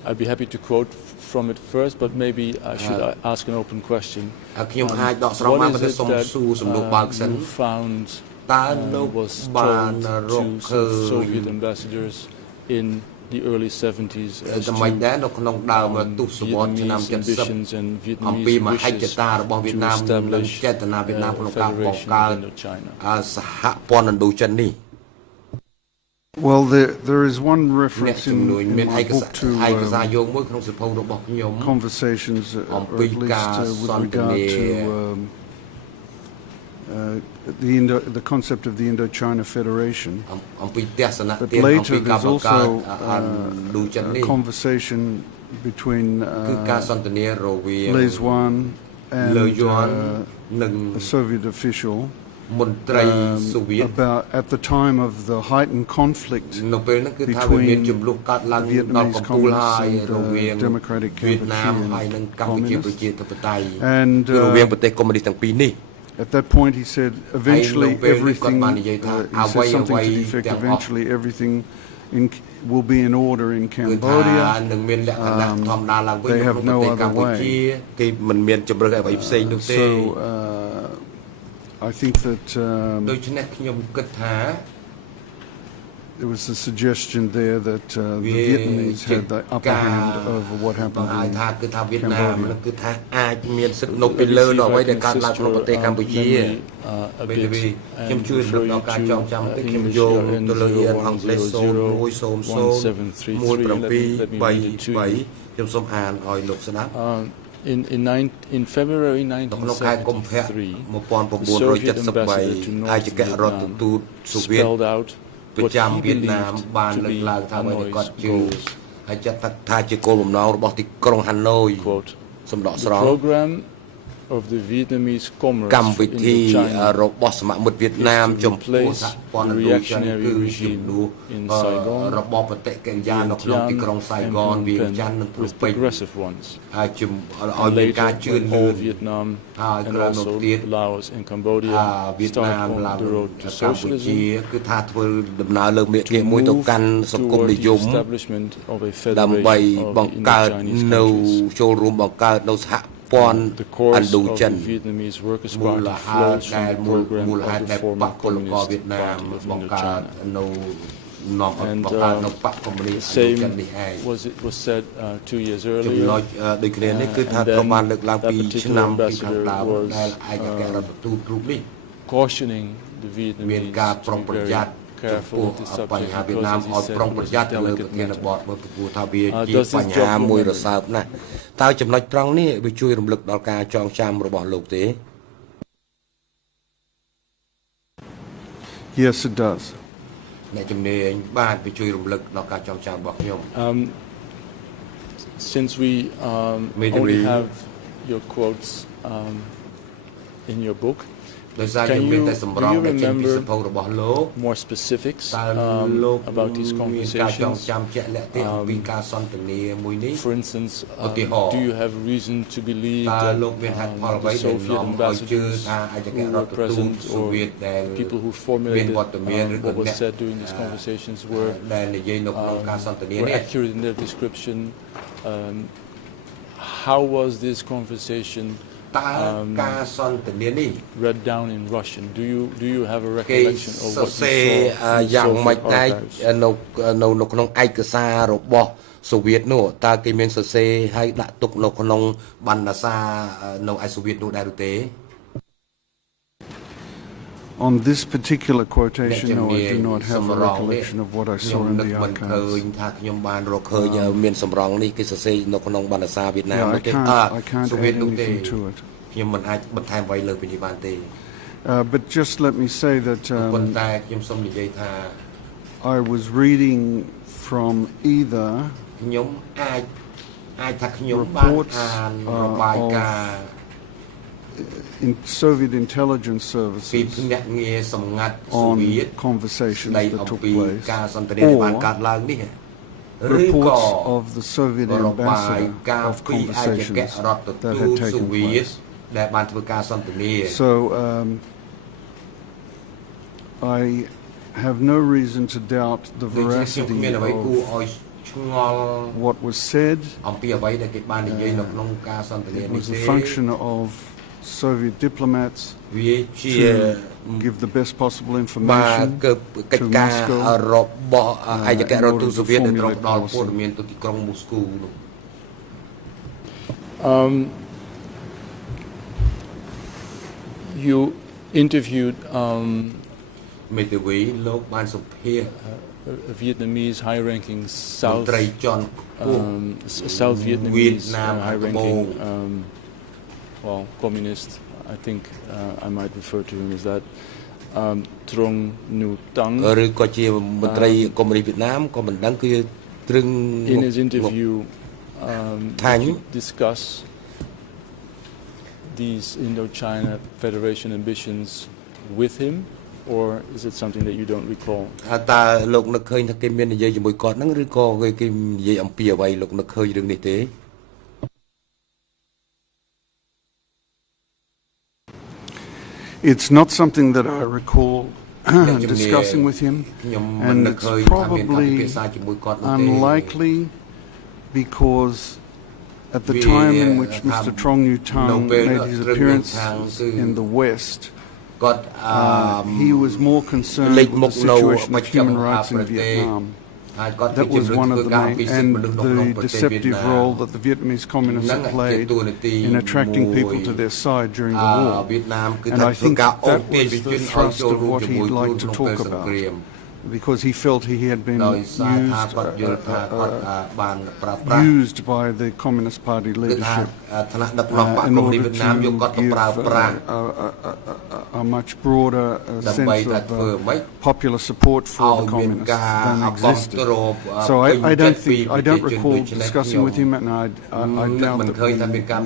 I'd be happy to quote from it first, but maybe I should ask an open question. What is it that you found was told to Soviet ambassadors in the early 70s as to Vietnamese ambitions and Vietnamese wishes to establish a federation of Indochina? Well, there is one reference in my book to conversations, or at least with regard to the concept of the Indochina Federation. But later there's also a conversation between Les Xuan and a Soviet official about at the time of the heightened conflict between the Vietnamese communists and Democratic Cambodian communists. And at that point he said, eventually everything, he said something to the effect, eventually everything will be in order in Cambodia. They have no other way. So I think that there was a suggestion there that the Vietnamese had the upper hand over what happened in Cambodia. In February 1973, the Soviet ambassador to North Vietnam spelled out what he believed to be Hanoi's goals. Quote, the program of the Vietnamese commerce កម្មវិធី in China របស់សមាមិត្តវៀតណាម is to ចំពោះ replace សហព័ន្ធ the ឥណ្ឌូចិន reactionary គឺជំ regime នួស in Saigon, របបបតិកិរិយានៅក្នុងទីក្រុងសៃហ្គន and វៀង Phnom ច័ន្ទ និង Penh ភ្នំ with ពេញ progressive ones. ហើយឲ្យ And មាន later, ការជឿន when លឿ all ន Vietnam ហើយ and ក្រោយមក also ទៀត Laos and Cambodia វៀតណា start ម on ឡើង the road to កម្ពុជា socialism, គឺថាធ្វើដំណើរលើកមាគ៌ា to មួយទៅ move កាន់សង្គម toward និយ the ម establishment of a ដើម្បី federation of បង្ the កើត Indo-Chinese នៅ countries. ចូលរួមបង្កើតនៅសហព័ន្ធ The ឥ course ណ្ឌូ of ចិន the Vietnamese Workers' មូល Party ហេតុ flows ដែល from the program មូលហេតុ of ដែ the លបក former ពលករវៀត communist ណាម party of បង្កើត Indochina. នៅនាំ And បង្កើតនៅបកកុម្មុយនី the សឥណ្ឌូចិន same នេះឯង was said 2 years ចំណុច earlier. ដូចគ្នានេះគឺថា And ត្រូវ then បានលើកឡើង that ពី particular ឆ្នាំពីខាង ambassador ដើម was ដែលឯកអគ្គរដ្ឋទូតរូបនេះ cautioning the មាន Vietnamese ការប្រុង to ប្រ be យ័ត្ន very ចំពោះ careful with the បញ្ subject ហាវៀតណាម because, as ឲ្យ he ប្រុង said, ប្រ it was យ័ a ត្នទៅលើ delicate ប្រធាន matter. បទមើលពីព្រោះថាវាជា does this បញ្ហា document មួយរសើបណាស់តើចំណុចត្រង់នេះវាជួយរំលឹកដល់ការចងចាំរបស់លោកទេ Yes, it does. អ្នកជំនាញបាទវាជួយរំលឹកដល់ការចងចាំរបស់ខ្ញុំ Since we Maybe only we- have your quotes in your book, ដោយសារ Can យើងមាន you- តែសម្រង do you ដែលចេញពី remember សភៅរបស់លោក more specifics តើលោក about these មានការចង conversations? ចាំជាក់លាក់ទេអំពីការសន្ទនាមួយនេះ For instance, Utihar. do you have reason to believe តើ that លោកមានហេតុផលអ្វី the ដែល Soviet នាំឲ្យជឿ ambassadors ថាឯកអគ្គ who រដ្ឋ were ទូត present សូវៀ or តដែល people who មាន formulated វត្តមានឬក៏ what was អ្នក said during these conversations were ដែលនិយាយនៅក្នុងការសន្ទនា were នេះ accurate in their description? How was this conversation តើការសន្ទនានេះ read down in Russian? Do you have a គេ recollection of សរ what you សេរ saw in យ៉ាងម៉េច Soviet ដែរ archives? នៅក្នុងឯកសាររបស់សូវៀតនោះតើគេមានសរសេរឲ្យដាក់ទុកនៅក្នុងបណ្ណសារនៅឯសូវៀតនោះដែរឬទេ On this particular quotation, no, I do not have a recollection of what I ខ្ញុំ saw in នឹក the មិនឃើញ archives. ថាខ្ញុំបានរកឃើញមានសម្រងនេះគេសរសេរនៅក្នុងបណ្ណសារវៀតណាម Yeah, នោះទេ I can't សូវៀត add នោះទេ anything to it. ខ្ញុំមិនអាចបន្ថែមអ្វីលើពីនេះបានទេ But just let me say that ប៉ុន្តែខ្ញុំសូមនិយាយថា I was reading from either ខ្ញុំអាចថាខ្ញុំបាន reports អានរបាយការណ៍ in Soviet intelligence ពី services ភ្នាក់ងារសម្ងាត់សូវៀត on conversations នៃ that អំ took ពី place, ការសន្ទនាដែលបានកើតឡើងនេះឬក៏ reports of the Soviet របាយ ambassador ការណ៍ of ពីឯកអគ្គ conversations រដ្ឋទូ that ត had សូ taken វៀត place. ដែលបានធ្វើការសន្ទនា So I have no reason to doubt the ដូចជាខ្ញុំគ្ veracity មានអ្វីគួរ of ឲ្យឆ្ងល់ what was said. អំពីអ្វីដែលគេបាននិយាយនៅក្នុងការសន្ទនា It នេះ was ទេ a function of Soviet diplomats វាជា to give the best possible បាទ information គឺកិច្ចការ Moscow, របស់ឯកអគ្គរដ្ឋទូតសូវៀតដែលត្រូវ formulate ផ្ដល់ policy. ព័ត៌មានទៅទីក្រុងមូស្គូនោះ You interviewed មេធាវីលោកបានសម្ភាស a Vietnamese high-ranking មន្ South ត្រីជាន់ខ្ពស់ South Vietnamese Vietnam high-ranking communist. I think I might refer to him as that. Trong Nu Tang. ឬក៏ជាមន្ត្រីកុម្មុយនីសវៀតណាមក៏មិនដឹងគឺត្រឹង In his interview, Thanh. did you discuss these Indochina Federation ambitions with him, or is it something that you don't recall? តើលោកនឹកឃើញថាគេមាននិយាយជាមួយគាត់ហ្នឹងឬក៏គេនិយាយអំពីអ្វីលោកនឹកឃើញរឿងនេះទេ It's not something that I recall discussing with him, ខ្ញុំមិន and នឹក it's ឃើញថាមានការពិ probably ភាក្សាជាមួយគាត់នោះទេ unlikely because at the time in which Mr. Trong Nhu Tang made his appearance in the West, គាត់ he was more concerned with the situation of human rights in Vietnam. ហើយគាត់ That ជា was ជំរុញ one of ធ្វើ the ការ main ពីសិទ្ធិ and មនុស្សនៅក្នុង the ប្រទេសវៀត deceptive ណាម role that the Vietnamese communists had played in attracting people to their side during the war. វៀតណាមគឺ And ថា I ធ្វើ think ការអូ that ទាញ was វិជន the ឲ្យ thrust ចូល of រួម what ជាមួយ he'd ខ្លួន like to ក្នុងពេល talk សង្គ្រាម about. because he felt he had been used by the Communist Party leadership in order to give a much broader sense of popular support for the communists than existed. So I don't recall discussing with him, and I doubt that we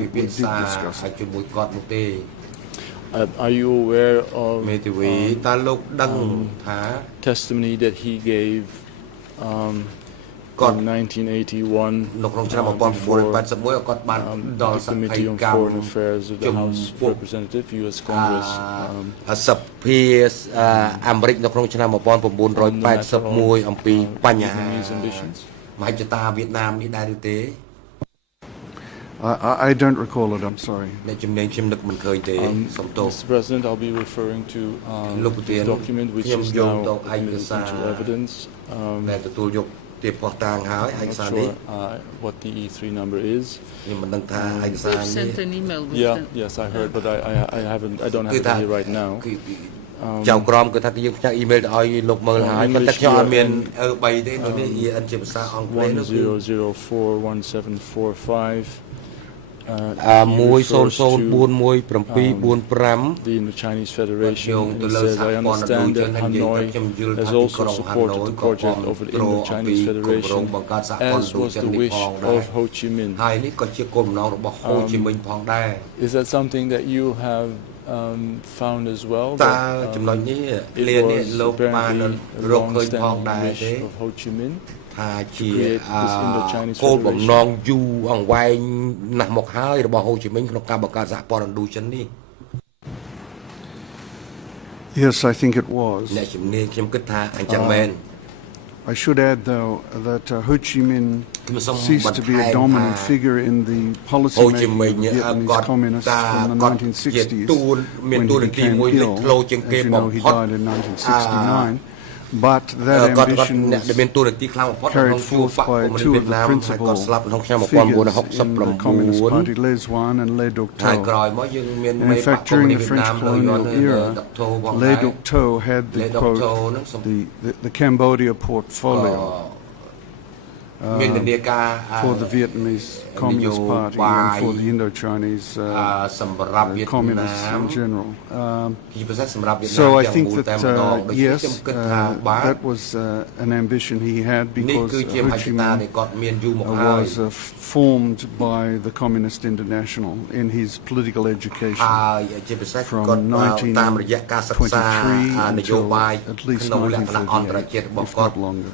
did discuss it. Are you aware of testimony that he gave in 1981 before the Committee on Foreign Affairs of the House of Representatives, U.S. Congress, Vietnamese ambitions? I don't recall it, I'm sorry. Mr. President, I'll be referring to this document, which is now admitted into evidence. I'm not sure what the E3 number is. They've sent an email with yes, I heard, but I don't have it here right now. ចៅក្រមគឺថាយើងផ្ញើអ៊ីមែលទៅឲ្យលោកមើលហើយប៉ុន្តែខ្ញុំអត់មាន3ទេនៅនេះជាភាសាអង់គ្លេសនោះthe Chinese Federation says, I understand that Hanoi has also supported the project of the Indo-Chinese Federation, as was the wish of Ho Chi Minh. Is that something that you have found as well? That, it was apparently a long-standing wish of Ho Chi Minh to create this Indo-Chinese Federation. Yes, I think it was. I should add, though, that Ho Chi Minh ceased to be a dominant figure in the policy making of the Vietnamese communists from the 1960s when he became ill. As you know, he died in 1969. But that ambition was carried forth by two of the principal figures in the Communist Party, Les Duan and Le Duc Tho. And in fact, during the French colonial era, Le Duc Tho had the, quote, the Cambodia portfolio for the Vietnamese Communist Party and for the Indo-Chinese communists in general. So I think that, yes, that was an ambition he had because Ho Chi Minh was formed by the Communist International in his political education from 1923 until at least 1938, if not longer.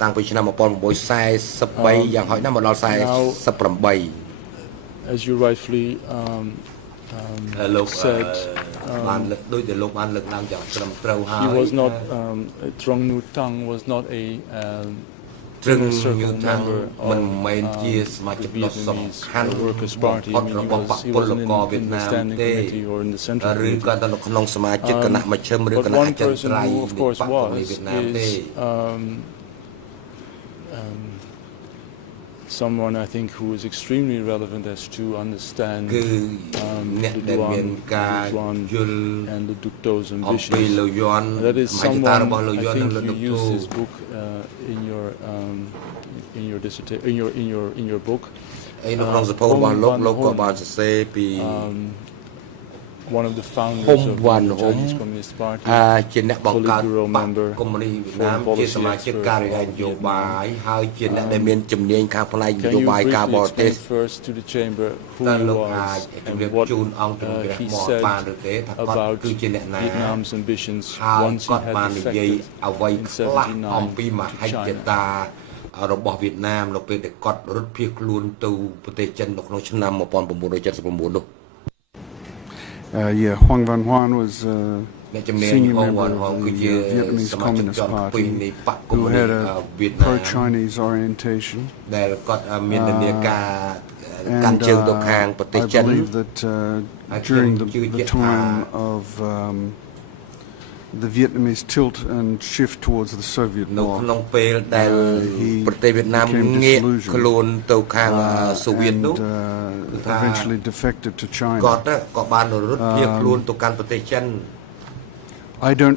តាំងពីឆ្នាំ 1943 យ៉ាងហោចណាស់មកដល់ 48 As you rightfully said, he was not Trong Nu Tang was not a inner circle member of the Vietnamese Workers' Party. I mean, he wasn't in the standing committee or in the central committee. But one person who, of course, was is someone I think who is extremely relevant as to understand the Duan and the Duc Tho's ambitions. That is someone I think you used his book in your book. One of the founders of the Chinese Communist Party, Politburo member, foreign policy expert of Vietnam. Can you briefly explain first to the chamber who he was and what he said about Vietnam's ambitions once he had defected in 1979 to China? របស់វៀតណាមនៅពេលដែលគាត់រត់ភៀសខ្លួនទៅប្រទេសចិននៅក្នុងឆ្នាំ 1979 នោះ Yeah, Hoang Van Hoan was a senior member of the Vietnamese Communist Party who had a pro-Chinese orientation. And I believe that during the time of the Vietnamese tilt and shift towards the Soviet bloc, he became disillusioned and eventually defected to China. I don't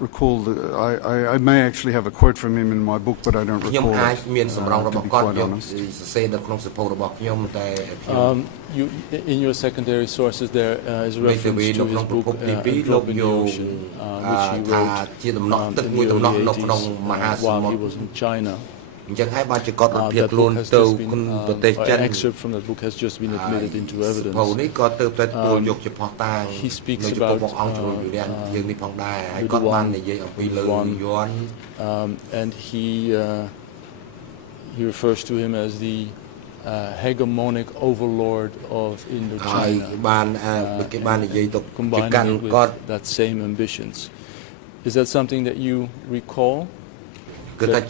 recall I may actually have a quote from him in my book, but I don't recall it, to be quite honest. In your secondary sources there is reference to his book A Drop in the Ocean, which he wrote in the early 80s while he was in China. That book has just been, an excerpt from that book has just been admitted into evidence. He speaks about and he refers to him as the hegemonic overlord of Indochina, combining it with that same ambitions. Is that something that you recall? That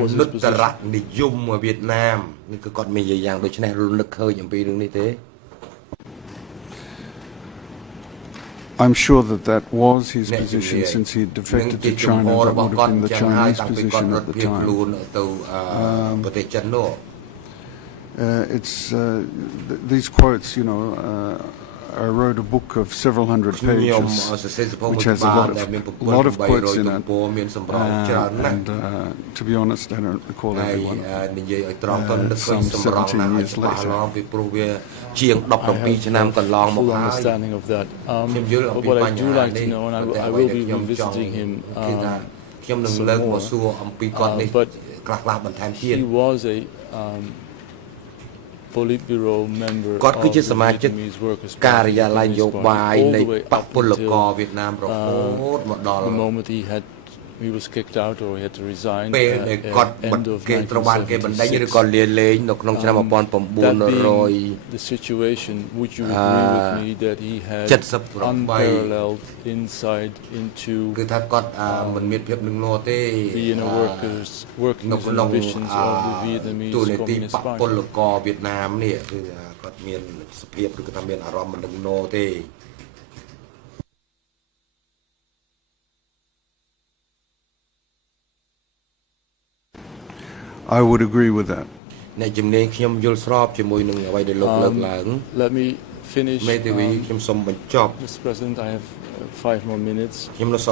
was his position. I'm sure that was his position since he defected to China. That would have been the Chinese position at the time. It's these quotes, you know. I wrote a book of several hundred pages, which has a lot of quotes in it, and to be honest, I don't recall everyone. Some 17 years later. I have a full understanding of that. But what I do like to know, and I will be revisiting him some more, but he was a Politburo member of the Vietnamese Workers' Party all the way up until the moment he was kicked out or he had to resign at the end of 1976. That being the situation, would you agree with me that he had unparalleled insight into the inner working ambitions of the Vietnamese Communist Party? I would agree with that. Let me finish, Mr. President. I have 5 more minutes with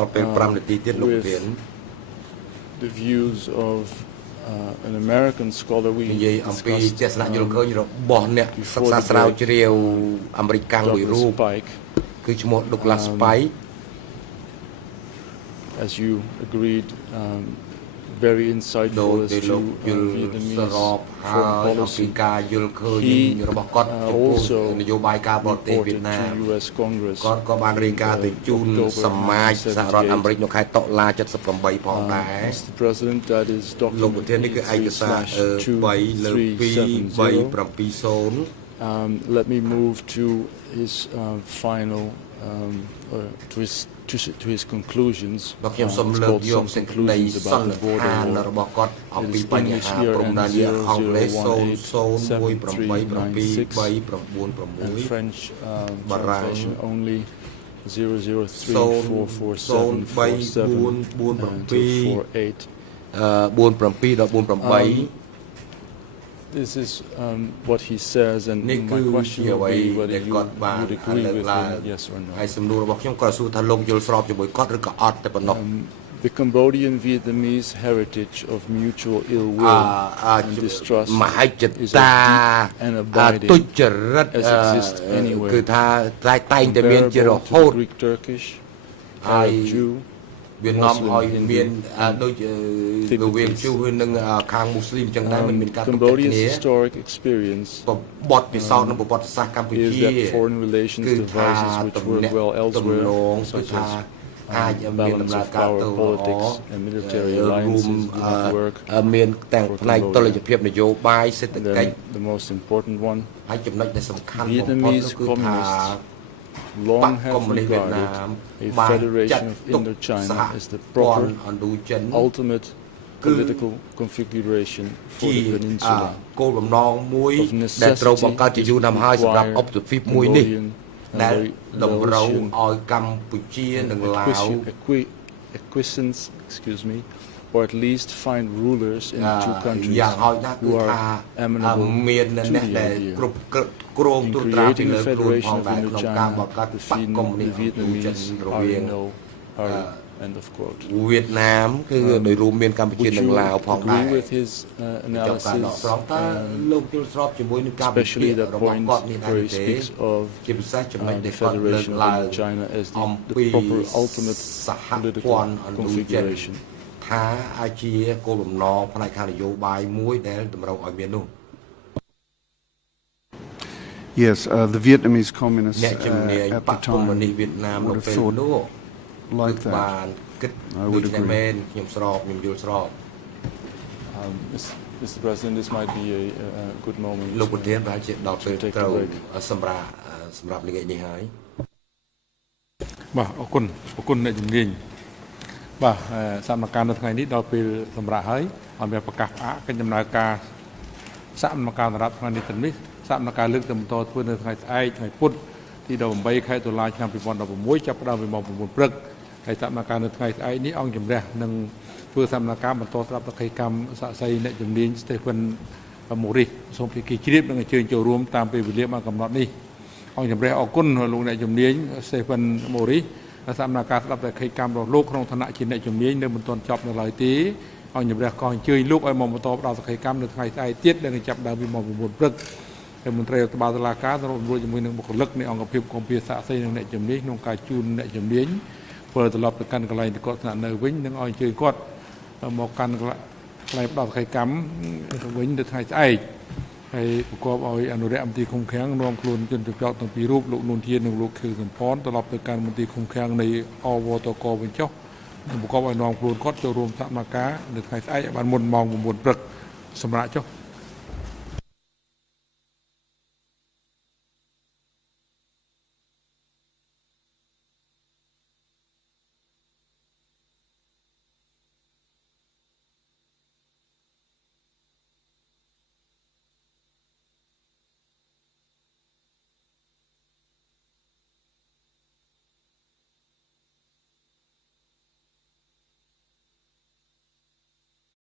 the views of an American scholar we discussed before the break, Douglas Spike. As you agreed, very insightful as to Vietnamese foreign policy. He also reported to U.S. Congress in October 1978. Mr. President, that is document E3/2370. Let me move to his final, to his conclusions. It's called Some Conclusions about the Border War. It is English ERN 0018-7396 and French translation only 00344747248. This is what he says, and my question would be whether you would agree with him, yes or no. The Cambodian-Vietnamese heritage of mutual ill will and distrust is as deep and abiding as exists anywhere, comparable to Greek-Turkish, Arab-Jew, Cambodia's historic experience is that foreign relations devices which work well elsewhere, such as balance of power politics and military alliances, do not work for Cambodia. And then the most important one, Vietnamese communists long have regarded a federation of Indochina as the proper, ultimate political configuration for the peninsula. Of necessity, it requires Cambodian and Laotian acquiescence, or at least find rulers in the two countries who are amenable to the idea. In creating a federation of Indochina, the Vietnamese are in no hurry. End of quote. វៀតណាមគឺដោយរួមមានកម្ពុជានិងឡាវផងដែរ agree with his analysis, especially the point where he speaks of the Federation of China as the proper ultimate political configuration. ថាអាចជាគោលបំណងផ្នែកខាងនយោបាយមួយដែលតម្រូវឲ្យមាននោះ Yes, the Vietnamese communists អ្នកជំនាញ at ប the កកុម្មុយនីស time វៀតណាមនៅ would have ពេល thought នោះ like បាន that. គិត I ដូច would តែ agree. មែនខ្ញុំស្របខ្ញុំយល់ស្រប Mr. President, this might be a good moment លោកប្រធានប្រហែលជាដល់ពេល to take a ត្រូវ break. សម្រាប់លេខនេះហើយ បាទអរគុណអ្នកជំនាញបាទសមការនៅថ្ងៃនេះដល់ពេលសម្រាប់ហើយឲ្យមានប្រកាសផ្អាកកិច្ចដំណើរការសមការសម្រាប់ថ្ងៃនេះទៅនេះសមការលើកទៅបន្តធ្វើនៅថ្ងៃស្អែកថ្ងៃពុធទី18ខែតុលាឆ្នាំ2016ចាប់ផ្ដើមពីម៉ោង9ព្រឹកហើយសមការនៅថ្ងៃស្អែកនេះអង្គជំរះនឹងធ្វើសមការបន្តស្ដាប់សកម្មសាកសីអ្នកជំនាញ Stephen Morris សូមភាគីជ្រាបនិងអញ្ជើញចូលរួមតាមពេលវេលាបានកំណត់នេះអង្គជំរះអរគុណលោកអ្នកជំនាញ Stephen Morris សមការស្ដាប់តែកម្មរបស់លោកក្នុងឋានៈជាអ្នកជំនាញនៅមិនទាន់ចប់នៅឡើយទេអង្គជំរះក៏អញ្ជើញលោកឲ្យមកបន្តផ្ដល់សកម្មនៅថ្ងៃស្អែកទៀតដែលនឹងចាប់ដើមពីម៉ោង9ព្រឹកហើយមន្ត្រីរដ្ឋបាលតុលាការសម្របសម្រួលជាមួយនឹងបុគ្គលិកនៃអង្គភាពគាំពារសាកសីនិងអ្នកជំនាញក្នុងការជូនអ្នកជំនាញធ្វើត្រឡប់ទៅកាន់កន្លែងគាត់ស្នាក់នៅវិញនិងឲ្យអញ្ជើញគាត់មកកាន់កន្លែងផ្ដល់សកម្មវិញនៅថ្ងៃស្អែកហើយប្រកបឲ្យអនុរិយមន្ត្រីឃុំឃាំងនាំខ្លួនជនជាប់ចោតទាំងពីររូបលោកនួនធាននិងលោកខៀវសំផនត្រឡប់ទៅកាន់មន្ត្រីឃុំឃាំងនៃអវតកវិញចុះនិងប្រកបឲ្យនាំខ្លួនគាត់ចូលរួមសកម្មភាពនៅថ្ងៃស្អែកបានមុនម៉ោង9ព្រឹកសម្រាប់ចុះ